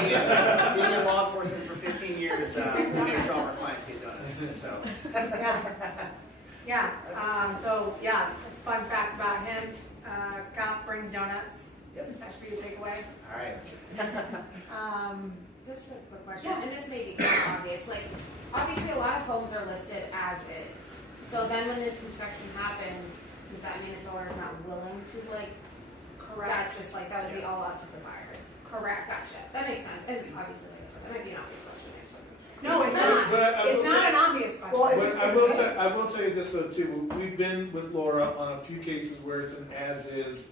Being in law enforcement for 15 years, we make sure all our clients get donuts. So. Yeah. So it's a fun fact about him. Cop brings donuts. Yep. That should be a takeaway. All right. Just a quick question, and this may be kind of obvious. Like, obviously, a lot of homes are listed as is. So then, when this inspection happens, does that mean the seller is not willing to correct? Just like that would be all up to the buyer. Correct. Gotcha. That makes sense. And obviously, like I said, that might be an obvious question. No, it's not. It's not an obvious question. Well, I will tell you this though too. We've been with Laura on a few cases where it's an as-is,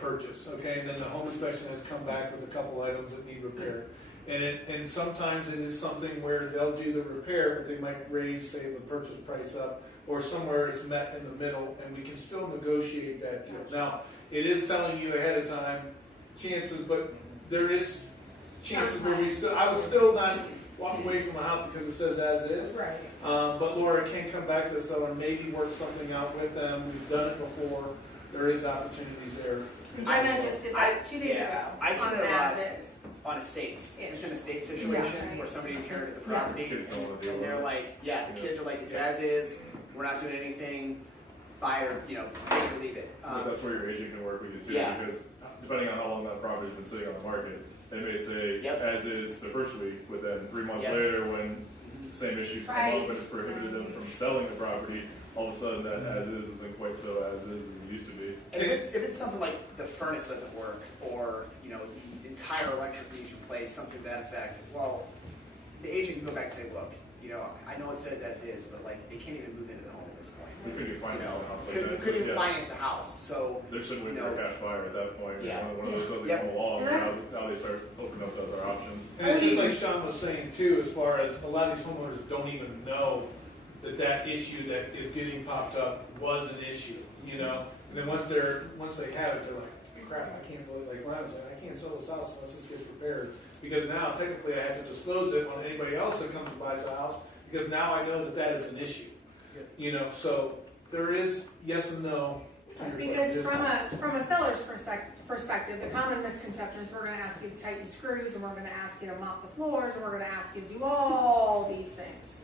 purchase. Okay, and then the home inspection has come back with a couple items that need repair. And sometimes it is something where they'll do the repair, but they might raise, say, the purchase price up, or somewhere it's met in the middle, and we can still negotiate that deal. Now, it is telling you ahead of time chances, but there is chances where I would still not walk away from a house because it says as is. Right. But Laura can come back to the seller, maybe work something out with them. We've done it before. There is opportunities there. Jenna just did that 2 days ago. I see on that a lot as-is. on estates. There's an estate situation where somebody inherited the property, and they're like, the kids are like, it's as is. We're not doing anything. Buyer, take it or leave it. That's where your agent can work with you too, because depending on how long that property's been sitting on the market, they may say as is the first week, but then 3 months later, when the same issues come up and it's prohibited them from selling the property, all of a sudden that as is isn't quite so as is as it used to be. And if it's something like the furnace doesn't work, or the entire electric needs replaced, something to that effect, well, the agent can go back and say, look, I know it says as is, but they can't even move into the home at this point. We couldn't even finance the house like that. Couldn't even finance the house, so they're simply a cash buyer at that point. Yeah. One of those doesn't come along. Now they start opening up to other options. And it's just like Sean was saying too, as far as a lot of these homeowners don't even know that issue that is getting popped up was an issue, And then once they have it, they're like, crap, I can't believe, like Ryan said, I can't sell this house unless this gets repaired. Because now technically I have to disclose it on anybody else that comes and buys the house, because now I know that is an issue. So there is yes and no. Because from a seller's perspective, the common misconception is we're going to ask you to tighten screws, and we're going to ask you to mop the floors, and we're going to ask you to do all these things.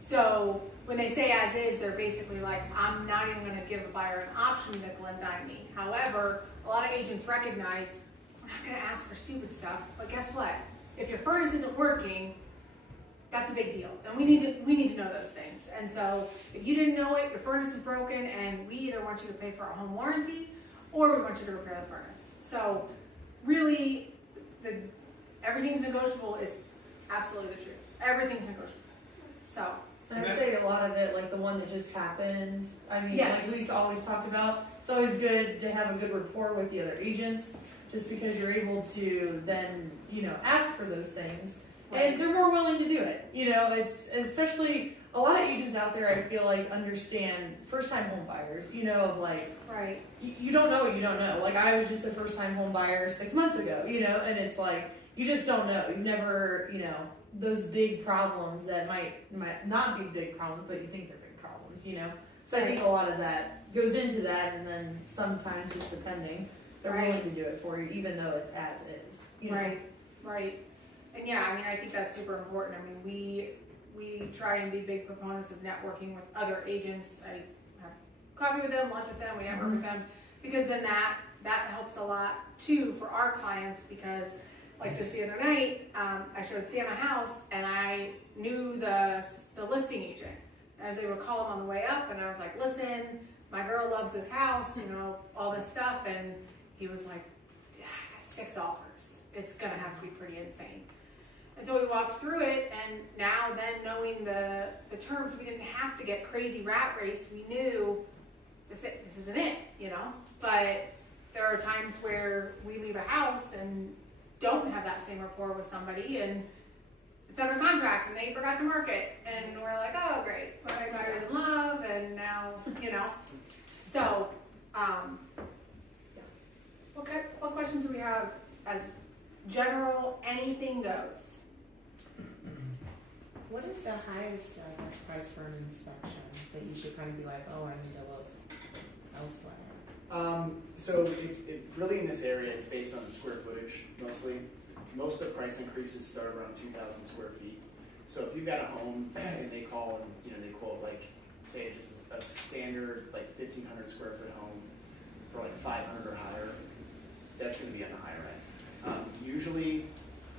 So when they say as is, they're basically like, I'm not even going to give a buyer an option to nickel and dime me. However, a lot of agents recognize we're not going to ask for stupid stuff, but guess what? If your furnace isn't working, that's a big deal, and we need to know those things. And so if you didn't know it, your furnace is broken, and we either want you to pay for a home warranty, or we want you to repair the furnace. So really, everything's negotiable is absolutely the truth. Everything's negotiable. So I would say a lot of it, like the one that just happened. I mean, Yes. like we've always talked about, it's always good to have a good rapport with the other agents, just because you're able to then, ask for those things. Right. And they're more willing to do it. It's especially a lot of agents out there, I feel like, understand first-time home buyers, of like, right. You don't know what you don't know. Like, I was just a first-time home buyer 6 months ago, and it's like, you just don't know. You never, those big problems that might not be big problems, but you think they're big problems, So I think a lot of that goes into that, and then sometimes just depending, they're willing to do it for you, even though it's as is. You know? Right. And yeah, I mean, I think that's super important. I mean, we try and be big proponents of networking with other agents. I have coffee with them, lunch with them, we network with them, because then that helps a lot too for our clients, because like just the other night, I showed Sam a house and I knew the listing agent. As they were calling on the way up, and I was like, listen, my girl loves this house, you know, all this stuff, and he was like, yeah, I got 6 offers. It's gonna have to be pretty insane. And so we walked through it, and now then knowing the terms, we didn't have to get crazy rat race. We knew this isn't it, you know? But there are times where we leave a house and don't have that same rapport with somebody, and it's under contract and they forgot to market, and we're like, oh great, my buyer's in love, and now, you know. So, what questions do we have as general, anything goes? What is the highest, price for an inspection that you should kind of be like, oh, I need to look elsewhere? So it really in this area, it's based on square footage mostly. Most of the price increases start around 2,000 square feet. So if you've got a home and they call and they quote like, say just a standard like 1,500 square foot home for like 500 or higher, that's going to be on the higher end. Usually,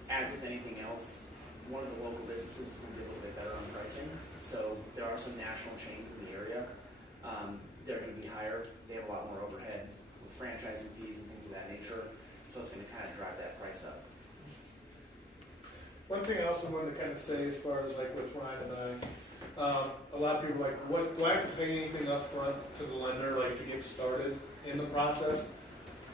as with anything else, one of the local businesses is going to be a little bit better on pricing. So there are some national chains in the area. They're going to be higher. They have a lot more overhead with franchising fees and things of that nature. So it's going to kind of drive that price up. One thing I also wanted to kind of say as far as like with Ryan and I, a lot of people are like, what, do I have to pay anything up front to the lender like to get started in the process?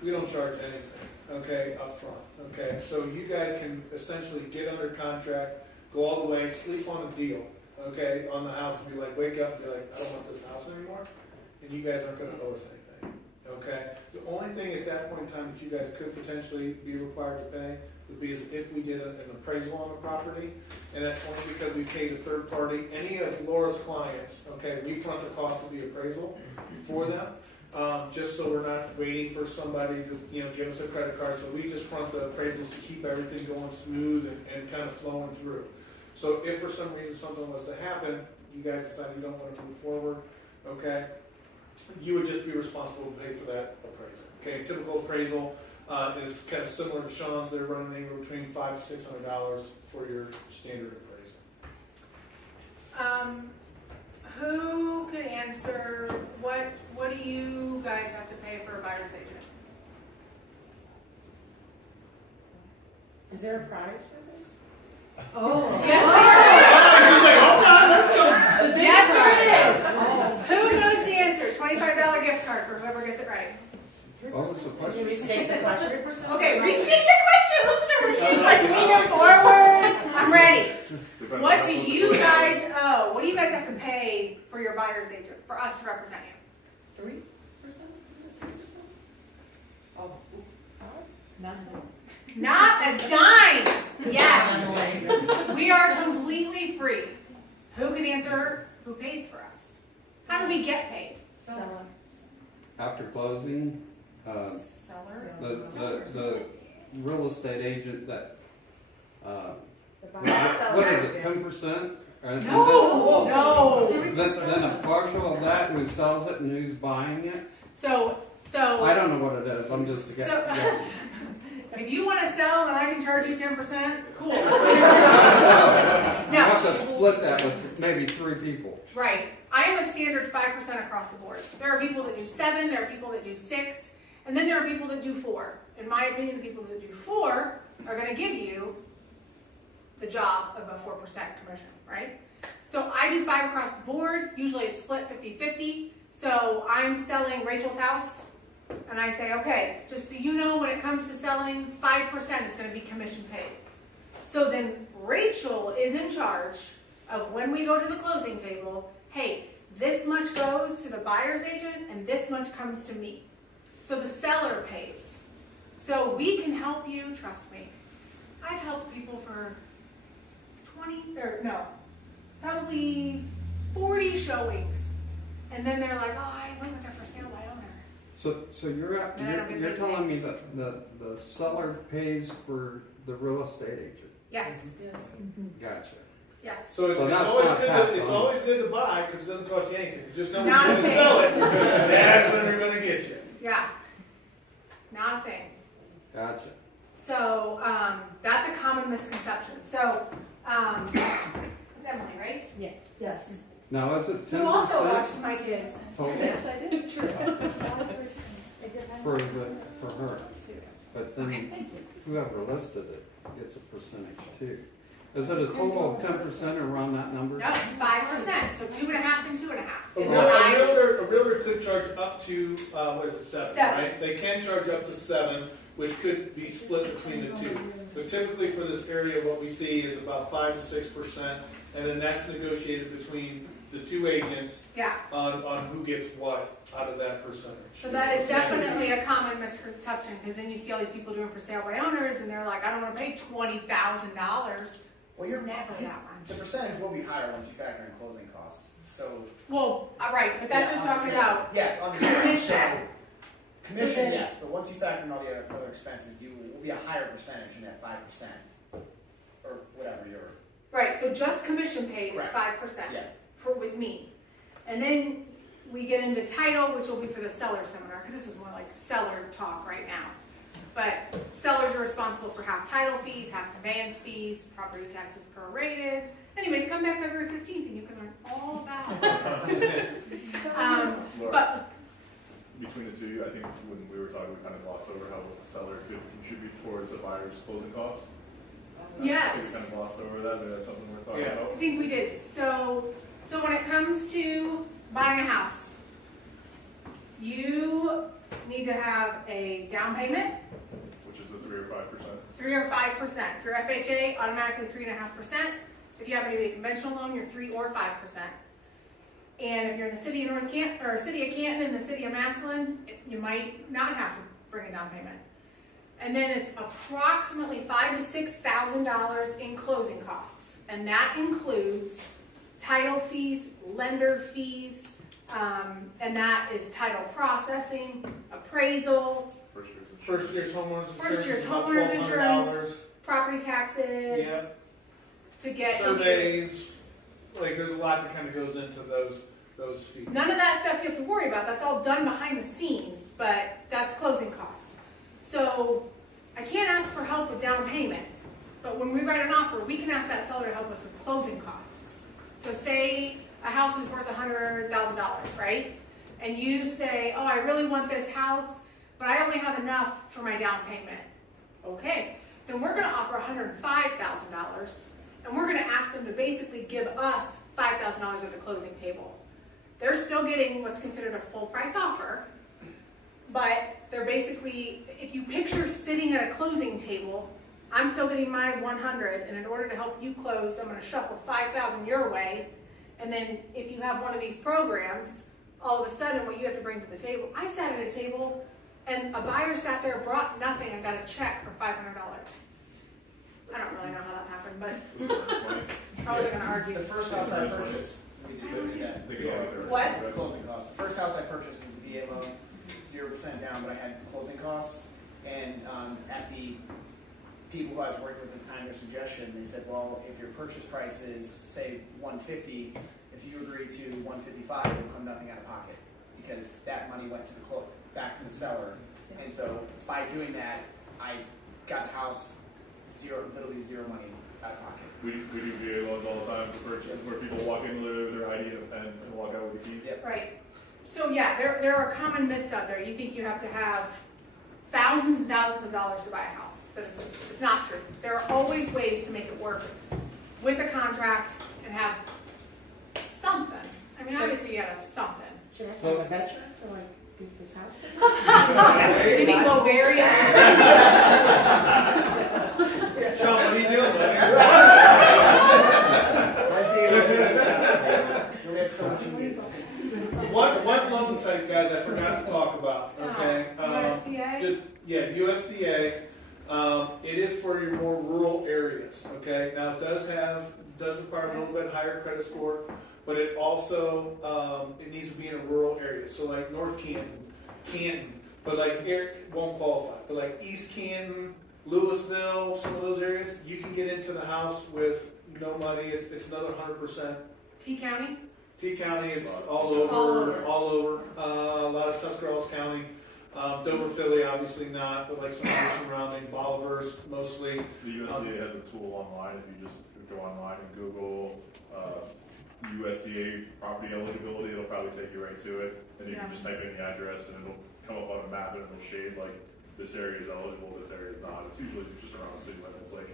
We don't charge anything, okay, up front, okay? So you guys can essentially get under contract, go all the way, sleep on a deal, okay, on the house, and be like, wake up and be like, I don't want this house anymore, and you guys aren't going to owe us anything, okay? The only thing at that point in time that you guys could potentially be required to pay would be as if we did an appraisal on the property, and that's only because we paid a third party. Any of Laura's clients, okay, we front the cost of the appraisal for them, just so we're not waiting for somebody to give us a credit card. So we just front the appraisals to keep everything going smooth and kind of flowing through. So if for some reason something was to happen, you guys decide you don't want to move forward, okay, you would just be responsible to pay for that appraisal. Okay, typical appraisal is kind of similar to Sean's. They're running anywhere between $500 to $600 for your standard appraisal. Who could answer what do you guys have to pay for a buyer's agent? Is there a prize for this? Oh. Yes, there is. Who knows the answer? $25 gift card for whoever gets it right. What was the Can question? you restate the question? Okay, restate the question. Listen to her. She's like leaning forward. I'm ready. What do you guys owe? What do you guys have to pay for your buyer's agent, for us to represent you? 3%? 3%? Oh, oops. Nothing. Not a dime. Yes. We are completely free. Who can answer? Who pays for us? How do we get paid? Seller. After closing, Seller. the real estate agent that, The what is it, 10%? No. Then a partial of that, who sells it and who's buying it? So. I don't know what it is, I'm just guessing. If you want to sell and I can charge you 10%, cool. I have to split that with maybe 3 people. Right. I am a standard 5% across the board. There are people that do 7, there are people that do 6, and then there are people that do 4. In my opinion, the people that do 4 are going to give you the job of a 4% commission, right? So I do 5 across the board. Usually it's split 50-50. So I'm selling Rachel's house, and I say, okay, just so you know, when it comes to selling, 5% is going to be commission paid. So then Rachel is in charge of when we go to the closing table, hey, this much goes to the buyer's agent and this much comes to me. So the seller pays. So we can help you, trust me. I've helped people for probably 40 showings. And then they're like, oh, I went with a for sale by owner. So you're telling me that the seller pays for the real estate agent? Yes, Gotcha. yes. So it's, So it's that's always not good. half It's on. always good to buy because it doesn't cost you anything. You just know when Not you're a going to thing. sell it. That's when they're going to get you. Yeah, not a thing. Gotcha. So that's a common misconception. So it's Emily, right? Yes. Yes. Now, is it 10% Who also watched my kids. total I did. True. for her? But then whoever listed it gets a percentage too. Is it a total of 10% around that number? No, 5%. So 2.5 and 2.5. A Is realtor could charge up to, what is it, 7, Seven. right? They can charge up to 7, which could be split between the two. But typically for this area, what we see is about 5 to 6%, and then that's negotiated between the two agents Yeah. on who gets what out of that percentage. So that is definitely a common misconception because then you see all these people doing for sale by owners and they're like, I don't want to pay $20,000. Well, you're Never that The much. percentage will be higher once you factor in closing costs. So Well, right, but that's yeah, just on talking sale. about yes, on commission. So, commission, So then- yes, but once you factor in all the other expenses, you will be a higher percentage than that 5% or whatever you're. Right, so just commission paid is Correct. 5% Yeah. with me. And then we get into title, which will be for the seller seminar, because this is more like seller talk right now. But sellers are responsible for half title fees, half conveyance fees, property taxes prorated. Anyways, come back February 15th and you can learn all about it. Laura, But between the two, I think when we were talking, we kind of glossed over how a seller could contribute towards a buyer's closing costs. I think yes. we kind of glossed over that, but that's something we're talking Yeah. about. I think we did. So when it comes to buying a house, you need to have a down payment, Which is a 3 or 5%. 3 or 5%. For FHA, automatically 3.5%. If you happen to be a conventional loan, you're 3 or 5%. And if you're in the city of North Canton or city of Canton and the city of Massillon, you might not have to bring a down payment. And then it's approximately $5,000 to $6,000 in closing costs, and that includes title fees, lender fees, and that is title processing, appraisal, First year's insurance. First year's homeowners insurance. First year's is about homeowners $1,200. insurance, property taxes, Yeah. to get Surveys, like there's a lot that kind of goes into those fees. None of that stuff you have to worry about. That's all done behind the scenes, but that's closing costs. So I can't ask for help with down payment, but when we write an offer, we can ask that seller to help us with closing costs. So say a house is worth $100,000, right? And you say, oh, I really want this house, but I only have enough for my down payment. Okay, then we're gonna offer $105,000, and we're gonna ask them to basically give us $5,000 at the closing table. They're still getting what's considered a full price offer, but they're basically, if you picture sitting at a closing table, I'm still getting my 100, and in order to help you close, I'm gonna shuffle 5,000 your way, and then if you have one of these programs, all of a sudden what you have to bring to the table, I sat at a table, and a buyer sat there, brought nothing, and got a check for $500. I don't really know how that happened, but I wasn't gonna argue. The first house I purchased, we did that. They can all get their- What? The closing costs. The first house I purchased was a VA loan, 0% down, but I had the closing costs. And at the people who I was working with at the time, their suggestion, they said, well, if your purchase price is, say, $150, if you agree to $155, it'll come nothing out of pocket because that money went to the back to the seller. And so by doing that, I got the house literally zero money out of pocket. We do VA loans all the time for purchase, where people walk in with their ID and a pen and walk out with the keys. Yep. Right. So yeah, there are common myths out there. You think you have to have thousands and thousands of dollars to buy a house. But it's not true. There are always ways to make it work with a contract and have something. I mean, obviously you gotta have something. Should I have a veteran to like do this house for me? Maybe go very. Sean, what are you doing, buddy? We have so much to do. One loan type, guys, I forgot to talk about, okay? USDA? USDA. It is for your more rural areas, okay? Now, it does have does require a little bit higher credit score, but it also, it needs to be in a rural area. So like North Canton, but like it won't qualify. But like East Canton, Louisville, some of those areas, you can get into the house with no money. It's another 100%. T County? T County, it's All over. all over. A lot of Tuscarawas County. Dover, Philly, obviously not, but like some of the surrounding, Bolivar's mostly. The USDA has a tool online. If you just go online and Google USDA property eligibility, it'll probably take you right to it. And you can just type in the address and it'll come up on a map and it'll shade like this area is eligible, this area is not. It's usually just around city limits, like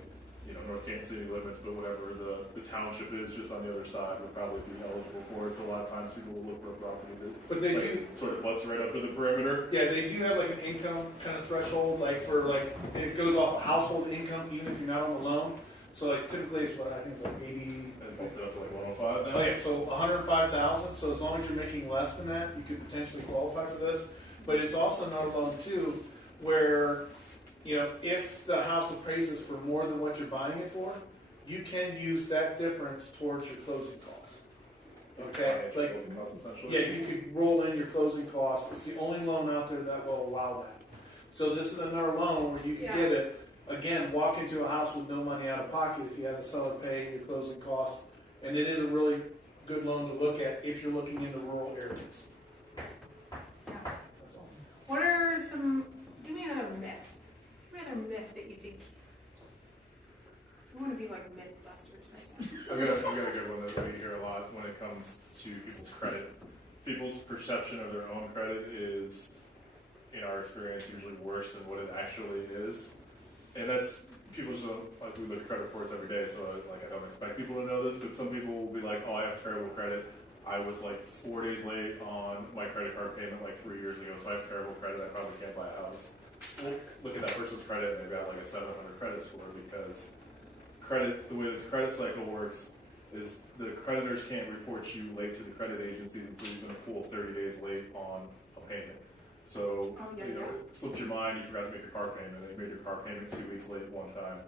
North Canton city limits, but whatever the township is just on the other side would probably be eligible for it. So a lot of times people will look for a property that But they do sort of butts right up to the perimeter. Yeah, they do have like an income kind of threshold, like for like, it goes off of household income even if you're not on the loan. So like typically it's what, I think it's like 80. And bumped it up to like 105 now. Oh yeah, so 105,000, so as long as you're making less than that, you could potentially qualify for this. But it's also not a loan too, where, if the house appraises for more than what you're buying it for, you can use that difference towards your closing costs. Okay, like, yeah, you could roll in your closing costs. It's the only loan out there that will allow that. So this is another loan where you can get it, again, walk into a house with no money out of pocket if you have a seller pay your closing costs. And it is a really good loan to look at if you're looking into rural areas. What are some, give me another myth. Give me another myth that you think, I want to be like mythbusters. I've got a good one that we hear a lot when it comes to people's credit. People's perception of their own credit is, in our experience, usually worse than what it actually is. And that's, people just don't, like, we look at credit reports every day, so like I don't expect people to know this, but some people will be like, oh, I have terrible credit. I was like 4 days late on my credit card payment like 3 years ago, so I have terrible credit, I probably can't buy a house. Well, look at that person's credit and they've got like a 700 credit score, because credit, the way the credit cycle works is the creditors can't report you late to the credit agencies until you've been a full 30 days late on a payment. So, it slipped your mind, you forgot to make your car payment, and you made your car payment 2 weeks late one time.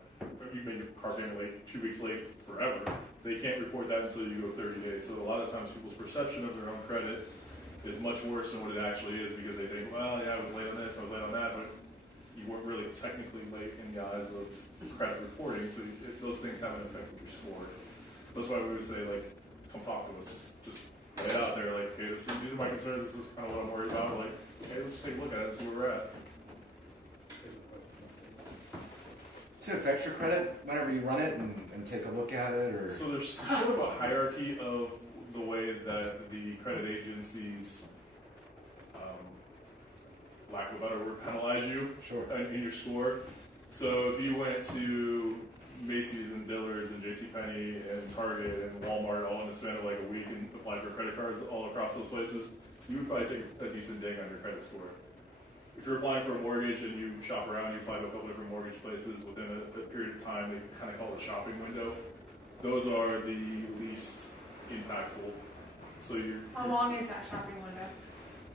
You made your car payment late 2 weeks late forever. They can't report that until you go 30 days. So a lot of times people's perception of their own credit is much worse than what it actually is, because they think, well, yeah, I was late on this, I was late on that, but you weren't really technically late in the eyes of credit reporting, so those things have an effect with your score. That's why we would say, like, come talk to us, just lay it out there, like, hey, these are my concerns, this is kind of what I'm worried about, like, okay, let's take a look at it and see where we're at. Does it affect your credit whenever you run it and take a look at it, or? So there's sort of a hierarchy of the way that the credit agencies, lack of a better word, penalize you in your score. So if you went to Macy's and Dillard's and JCPenney and Target and Walmart all in the span of like a week and applied for credit cards all across those places, you would probably take a decent dig on your credit score. If you're applying for a mortgage and you shop around, you apply to a couple different mortgage places within a period of time, they kind of call it a shopping window. Those are the least impactful. So How long is that shopping window?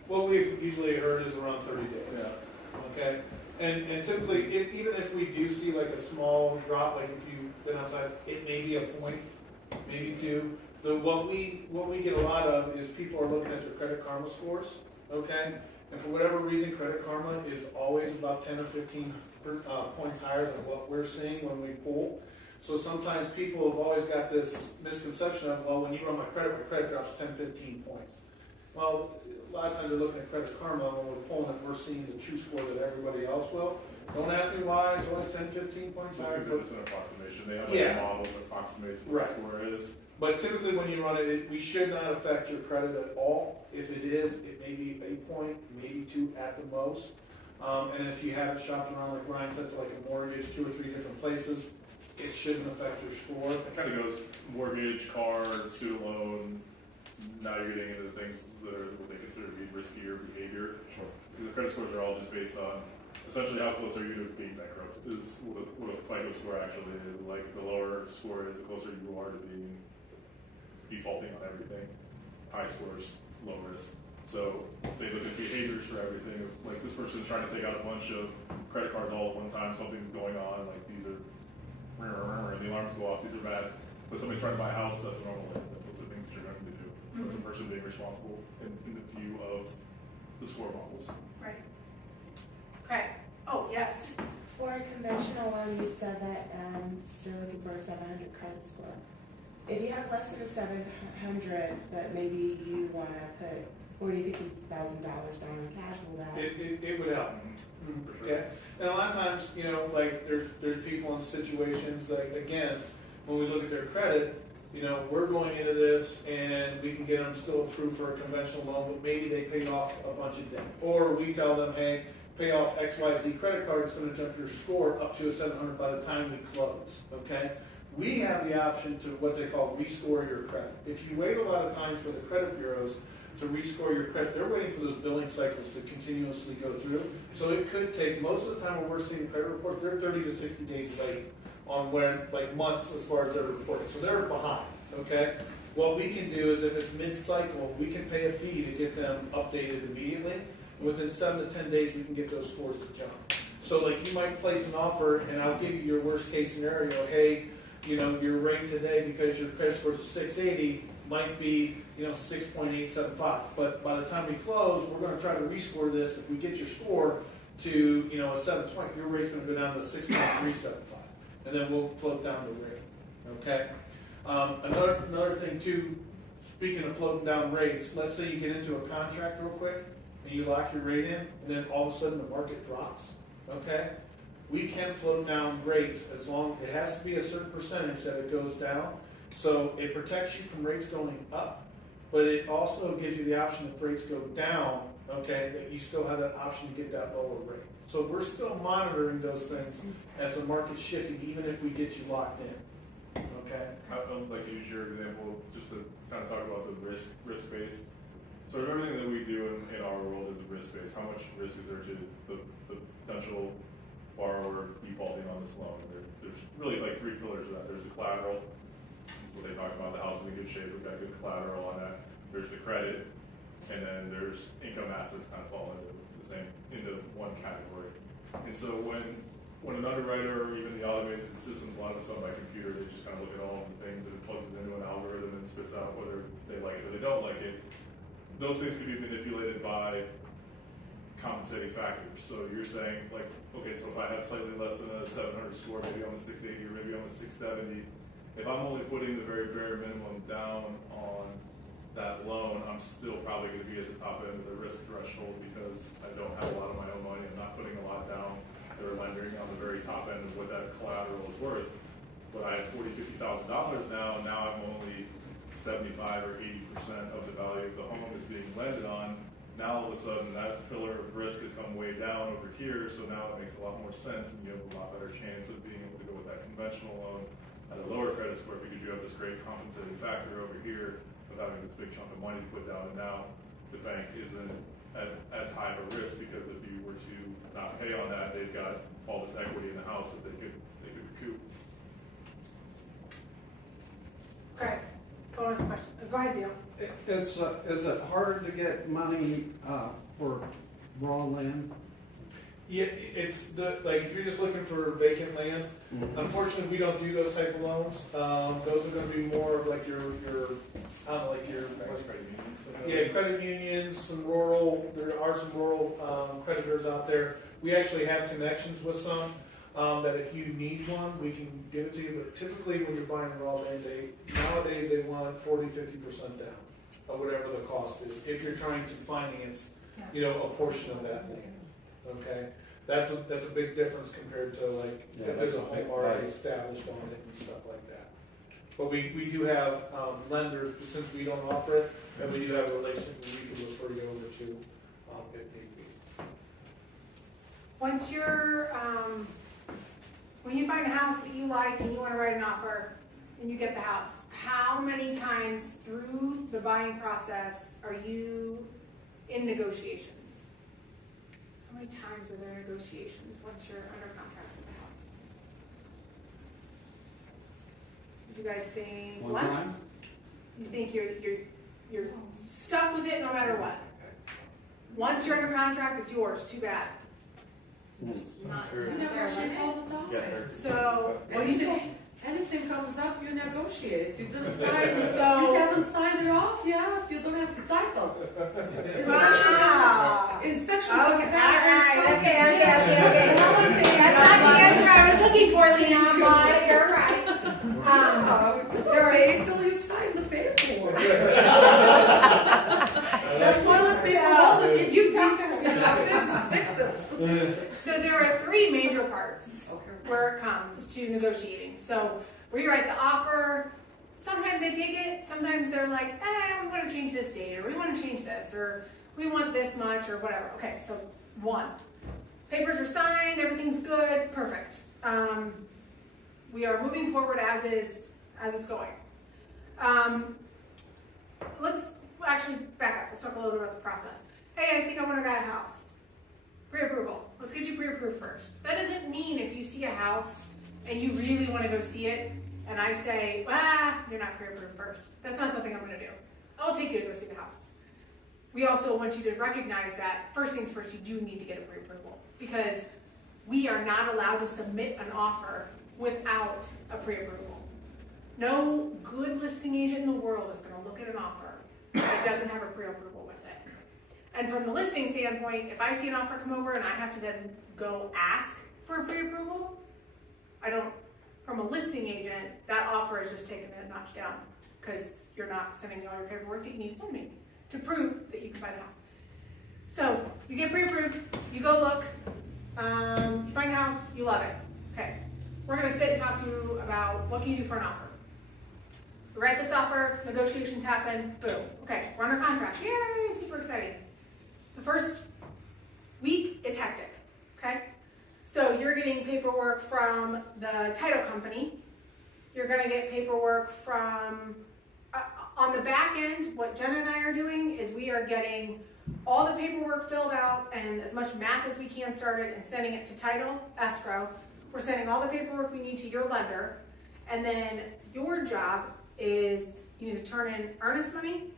What we've usually heard is around 30 days. Yeah. Okay? And typically, even if we do see like a small drop, like if you've been outside, it may be a point, maybe two. What we get a lot of is people are looking at their Credit Karma scores, okay? And for whatever reason, Credit Karma is always about 10 or 15 points higher than what we're seeing when we pull. So sometimes people have always got this misconception of, well, when you run my credit drops 10, 15 points. Well, a lot of times they're looking at Credit Karma, when we're pulling it, we're seeing the true score that everybody else will. Don't ask me why it's only 10, 15 points higher. It's just an approximation. They have like a model that approximates what the score is. But typically when you run it, we should not affect your credit at all. If it is, it may be a point, maybe two at the most. And if you haven't shopped around, like Ryan said, for like a mortgage, 2 or 3 different places, it shouldn't affect your score. It kind of goes mortgage, car, student loan. Now you're getting into things that are what they consider to be riskier behavior. Sure. Because the credit scores are all just based on essentially how close are you to being bankrupt is what a FICO score actually is. Like the lower score is, the closer you are to being defaulting on everything. High scores, low risk. So they look at behaviors for everything. Like this person's trying to take out a bunch of credit cards all at one time, something's going on, like these are, and the alarms go off, these are bad. But somebody trying to buy a house, that's a normal thing, the things that you're going to do. That's a person being responsible in the view of the score models. Right. Okay. Oh, yes. For a conventional loan, you said that you're looking for a 700 credit score. If you have less than a 700, but maybe you want to put $40,000, $50,000 down in cash, will that? It would help. For sure. Yeah, and a lot of times, you know, like there's people in situations like, again, when we look at their credit, you know, we're going into this and we can get them still approved for a conventional loan, but maybe they paid off a bunch of debt. Or we tell them, hey, pay off XYZ credit card, it's going to jump your score up to a 700 by the time we close, okay? We have the option to what they call rescore your credit. If you wait a lot of times for the credit bureaus to rescore your credit, they're waiting for those billing cycles to continuously go through. So it could take, most of the time when we're seeing credit reports, they're 30 to 60 days late on when, like months as far as their reporting. So they're behind, okay? What we can do is if it's mid-cycle, we can pay a fee to get them updated immediately. Within 7 to 10 days, we can get those scores to jump. So like you might place an offer and I'll give you your worst case scenario. Hey, you know, your rate today because your credit score is 680 might be, you know, 6.875. But by the time we close, we're going to try to rescore this. If we get your score to, you know, a 720, your rate's going to go down to 6.375. And then we'll float down the rate, okay? Another thing too, speaking of floating down rates, let's say you get into a contract real quick and you lock your rate in and then all of a sudden the market drops, okay? We can float down rates as long, it has to be a certain percentage that it goes down. So it protects you from rates going up, but it also gives you the option if rates go down, okay, that you still have that option to get that lower rate. So we're still monitoring those things as the market's shifting, even if we get you locked in, okay? I'd like to use your example just to kind of talk about the risk-based. So everything that we do in our world is risk-based. How much risk is there to the potential borrower defaulting on this loan? There's really like three pillars of that. There's the collateral, what they talk about, the house is in good shape, we've got good collateral on that. There's the credit, and then there's income assets kind of fall into one category. And so when an underwriter or even the automated systems, a lot of it's done by computer, they just kind of look at all of the things and it plugs it into an algorithm and spits out whether they like it or they don't like it. Those things can be manipulated by compensating factors. So you're saying, like, okay, so if I have slightly less than a 700 score, maybe I'm a 680 or maybe I'm a 670, if I'm only putting the very bare minimum down on that loan, I'm still probably going to be at the top end of the risk threshold because I don't have a lot of my own money. I'm not putting a lot down. They're lending on the very top end of what that collateral is worth. But I have $40,000, $50,000 now, and now I'm only 75 or 80% of the value of the home is being lended on. Now all of a sudden that pillar of risk has come way down over here, so now it makes a lot more sense and you have a lot better chance of being able to go with that conventional loan at a lower credit score because you have this great compensating factor over here of having this big chunk of money to put down, and now the bank isn't at as high of a risk because if you were to not pay on that, they've got all this equity in the house that they could recoup. Okay. Bonus question. Go ahead, Dale. Is it hard to get money for raw land? Yeah, it's like if you're just looking for vacant land, unfortunately we don't do those type of loans. Those are going to be more of like your I don't know, like your credit unions, some rural. There are some rural creditors out there. We actually have connections with some that if you need one, we can give it to you. But typically when you're buying raw land, nowadays they want 40-50% down of whatever the cost is. If you're trying to finance, you know, a portion of that land. Okay, that's a big difference compared to like if there's a home already established on it and stuff like that. But we do have lenders, since we don't offer it, and we do have a relationship where we can refer you over to if need be. Once you're, when you find a house that you like and you want to write an offer and you get the house, how many times through the buying process are you in negotiations? How many times are there negotiations once you're under contract with the house? Do you guys think One once? time? You think you're stuck with it no matter what? Once you're under contract, it's yours. Too bad. Not Sure. You negotiate all the time. Yeah, So what do you think? anything comes up, you negotiate. You didn't sign, So- you haven't signed it off yet. You don't have the title. Wow. Inspection Okay, comes back. there's alright, something. okay. That's not the answer I was looking for, Lena, but you're right. You're right till you sign the paperwork. That toilet paper holder needs You to talked be fix it. So there are three major parts where it comes to negotiating. So we write the offer. Sometimes they take it. Sometimes they're like, we want to change this date, or we want to change this, or we want this much, or whatever. Okay, so one, papers are signed, everything's good, perfect. We are moving forward as it's going. Let's actually back up. Let's talk a little bit about the process. Hey, I think I want to buy a house. Pre-approval. Let's get you pre-approved first. That doesn't mean if you see a house and you really want to go see it, and I say, you're not pre-approved first. That's not something I'm going to do. I'll take you to go see the house. We also want you to recognize that first things first, you do need to get a pre-approval, because we are not allowed to submit an offer without a pre-approval. No good listing agent in the world is going to look at an offer that doesn't have a pre-approval with it. And from the listing standpoint, if I see an offer come over and I have to then go ask for a pre-approval, from a listing agent, that offer is just taken a notch down, because you're not sending me all your paperwork that you need to send me to prove that you can buy the house. So you get pre-approved, you go look, you find a house, you love it. Okay, we're gonna sit and talk to you about what can you do for an offer. We write this offer, negotiations happen, boom. Okay, we're under contract, yay, super exciting. The first week is hectic, okay? So you're getting paperwork from the title company. You're gonna get paperwork from, on the back end, what Jen and I are doing is we are getting all the paperwork filled out and as much math as we can started and sending it to title, escrow. We're sending all the paperwork we need to your lender. And then your job is you need to turn in earnest money,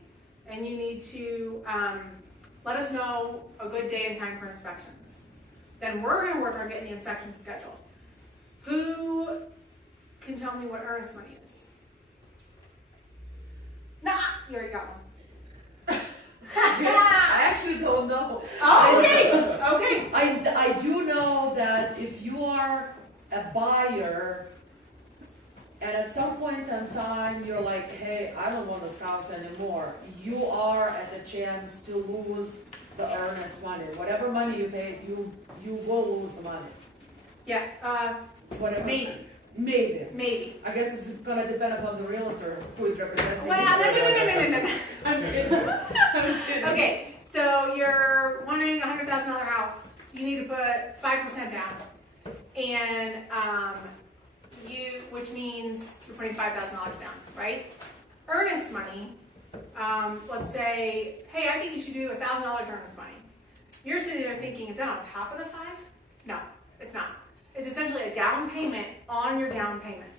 and you need to let us know a good day and time for inspections. Then we're going to work on getting the inspection scheduled. Who can tell me what earnest money is? Nah, you already got one. I actually don't know. Oh, okay. I do know that if you are a buyer and at some point in time you're like, hey, I don't want this house anymore, you are at the chance to lose the earnest money. Whatever money you paid, you will lose the money. Yeah, Whatever. maybe. I guess it's gonna depend upon the realtor who is representing. Well, no. I'm kidding. Okay, so you're wanting a $100,000 house. You need to put 5% down, and which means you're putting $5,000 down, right? Earnest money. Let's say, hey, I think you should do $1,000 earnest money. You're sitting there thinking, is that on top of the 5? No, it's not. It's essentially a down payment on your down payment.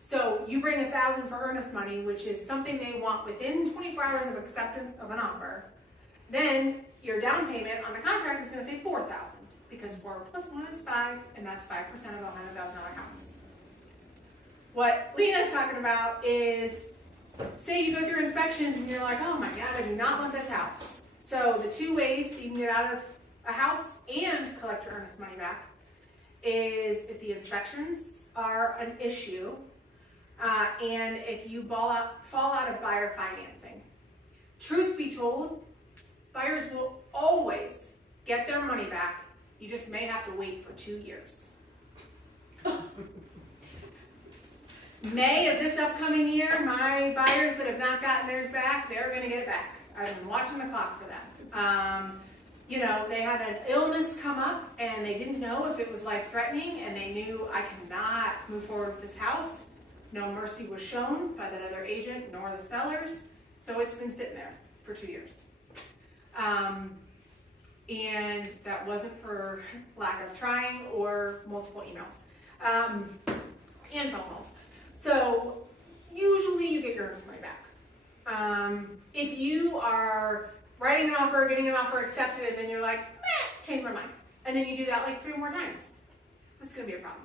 So you bring $1,000 for earnest money, which is something they want within 24 hours of acceptance of an offer. Then your down payment on the contract is going to say $4,000, because 4 plus 1 is 5, and that's 5% of a $100,000 house. What Lena's talking about is, say you go through inspections and you're like, oh my God, I do not want this house. So the two ways that you can get out of a house and collect your earnest money back is if the inspections are an issue, and if you fall out of buyer financing. Truth be told, buyers will always get their money back. You just may have to wait for 2 years. May of this upcoming year, my buyers that have not gotten theirs back, they're going to get it back. I've been watching the clock for that. You know, they had an illness come up and they didn't know if it was life-threatening, and they knew, I cannot move forward with this house. No mercy was shown by that other agent nor the sellers, so it's been sitting there for 2 years. And that wasn't for lack of trying or multiple emails and phone calls. So usually you get your earnest money back. If you are writing an offer, getting an offer accepted, and then you're like, change my mind, and then you do that like 3 more times, that's going to be a problem.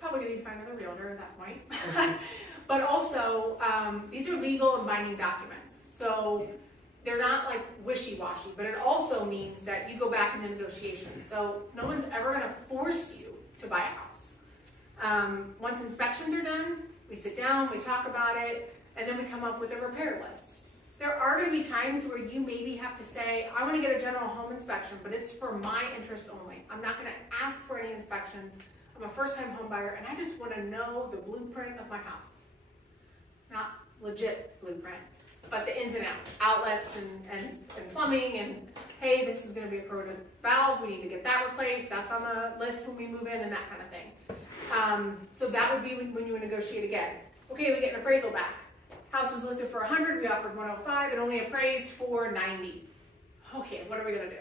probably gonna need to find another realtor at that point. But also, these are legal and binding documents. So they're not like wishy-washy, but it also means that you go back into negotiations. So no one's ever gonna force you to buy a house. Once inspections are done, we sit down, we talk about it, and then we come up with a repair list. There are gonna be times where you maybe have to say, I wanna get a general home inspection, but it's for my interest only. I'm not gonna ask for any inspections. I'm a first-time home buyer, and I just wanna know the blueprint of my house. Not legit blueprint, but the ins and outs, outlets and plumbing, and hey, this is gonna be a corroded valve, we need to get that replaced, that's on the list when we move in, and that kind of thing. So that would be when you would negotiate again. Okay, we get an appraisal back. House was listed for 100, we offered 105, it only appraised for 90. Okay, what are we gonna do?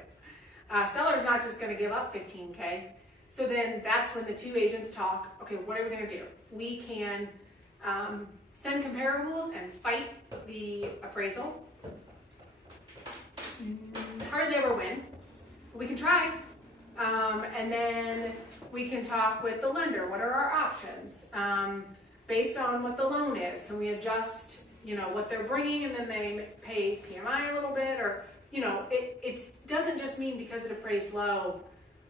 Seller's not just gonna give up 15K. So then that's when the two agents talk, okay, what are we gonna do? We can send comparables and fight the appraisal. Hardly ever win, but we can try. And then we can talk with the lender, what are our options? Based on what the loan is, can we adjust, what they're bringing, and then they pay PMI a little bit, or, it doesn't just mean because it appraised low,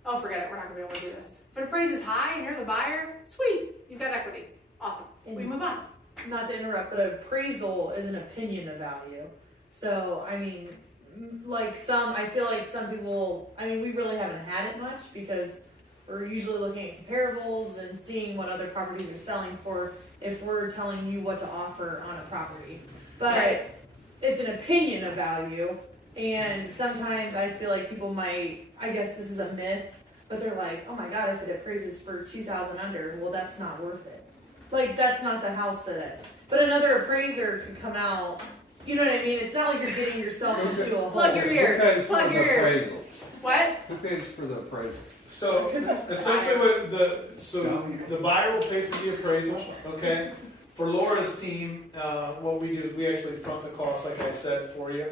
oh, forget it, we're not gonna be able to do this. If it appraises high and you're the buyer, sweet, you've got equity, awesome, we move on. Not to interrupt, but appraisal is an opinion of value. So, I mean, I feel like some people, we really haven't had it much because we're usually looking at comparables and seeing what other properties are selling for if we're telling you what to offer on a property. But Right. It's an opinion of value, and sometimes I feel like people might, I guess this is a myth, but they're like, oh my God, if it appraises for 2,000 under, well, that's not worth it. Like, that's not the house but another appraiser could come out, you know what I mean? It's not like you're getting yourself into a hole. Plug your ears, Who pays plug for your the ears. appraisal? What? Who pays for the appraisal? So essentially what the buyer will pay for the appraisal, okay? For Laura's team, what we do is we actually front the cost, like I said, for you.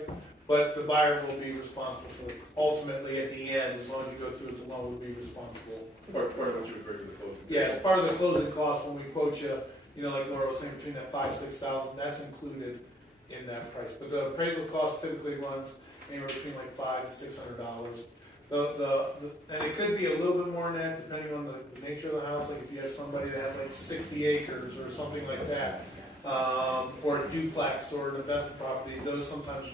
But the buyer will be responsible for it. Ultimately, at the end, as long as you go through the loan, will be responsible. Part of what you agree with the closing. Yeah, it's part of the closing cost when we quote you, like Laura was saying, between that 5,000 6,000, that's included in that price. But the appraisal cost typically runs anywhere between like $500 to $600. And it could be a little bit more than that depending on the nature of the house. Like if you have somebody that has like 60 acres or something like that, or a duplex or an investment property, those sometimes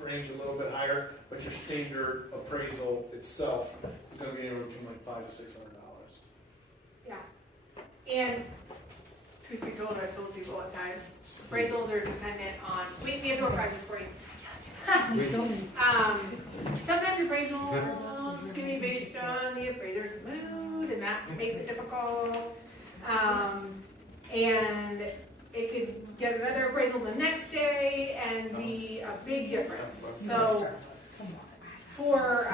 range a little bit higher. But your standard appraisal itself is going to be anywhere between like $500 to $600. Yeah. And truth be told, I've told people at times, appraisals are dependent on, we have door prizes for you. Sometimes appraisals can be based on the appraiser's mood, and that makes it difficult. And it could get another appraisal the next day and be a big difference. So for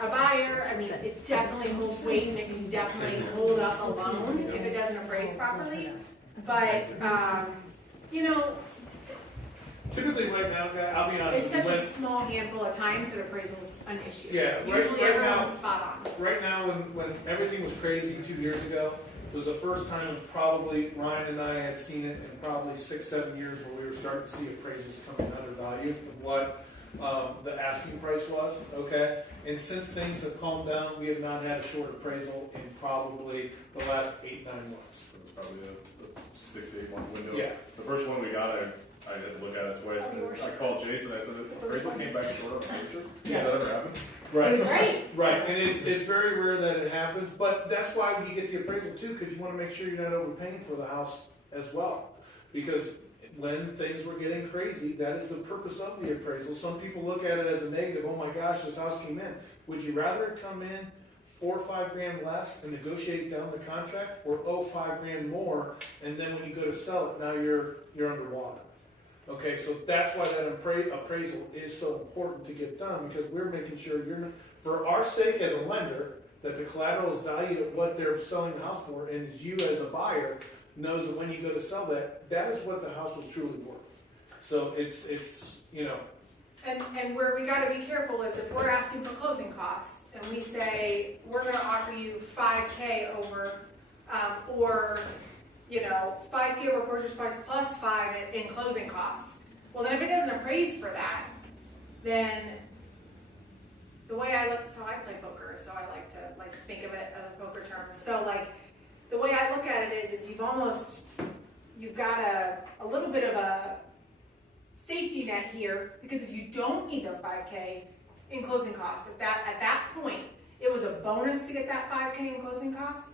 a buyer, it definitely holds weight, and it can definitely hold up a loan if it doesn't appraise properly. But typically right now, I'll be honest it's with such you, a small handful of times that appraisal's an issue. Yeah, Usually right everyone's now- spot on. right now when everything was crazy 2 years ago, it was the first time probably Ryan and I had seen it in probably 6, 7 years where we were starting to see appraisals come in undervalued of what the asking price was, okay? And since things have calmed down, we have not had a short appraisal in probably the last 8, 9 months. So it's probably a 6 to 8 month window. Yeah. The first one we got, I had to look at it twice, and I called Jason, I said, the appraisal came back short on purchase? Yeah, that ever happened? Right. Right, and it's very rare that it happens, but that's why you get the appraisal too, because you want to make sure you're not overpaying for the house as well. Because when things were getting crazy, that is the purpose of the appraisal. Some people look at it as a negative, oh my gosh, this house came in. Would you rather it come in 4 or 5 grand less and negotiate down the contract, or 5 grand more, and then when you go to sell it, now you're underwater? Okay, so that's why that appraisal is so important to get done, because we're making sure you're not, for our sake as a lender, that the collateral is valued at what they're selling the house for, and you as a buyer knows that when you go to sell that, that is what the house was truly worth. So it's And where we gotta be careful is if we're asking for closing costs, and we say, we're gonna offer you $5K over or, you know, 5K over purchase price plus 5 in closing costs. Well, then if it doesn't appraise for that, then the way I look, so I play poker, so I like to think of it as a poker term. So like, the way I look at it is you've got a little bit of a safety net here, because if you don't need the 5K in closing costs, at that point, it was a bonus to get that 5K in closing costs,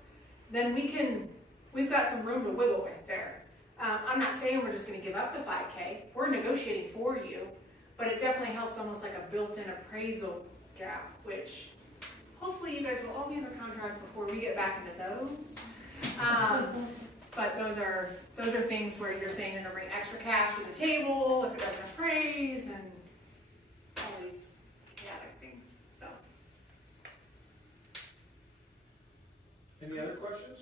then we've got some room to wiggle with there. I'm not saying we're just gonna give up the 5K, we're negotiating for you, but it definitely helps almost like a built-in appraisal gap, which hopefully you guys will all be under contract before we get back into those. But those are things where you're saying you're gonna bring extra cash to the table if it doesn't appraise, and all these chaotic things, so. Any other questions?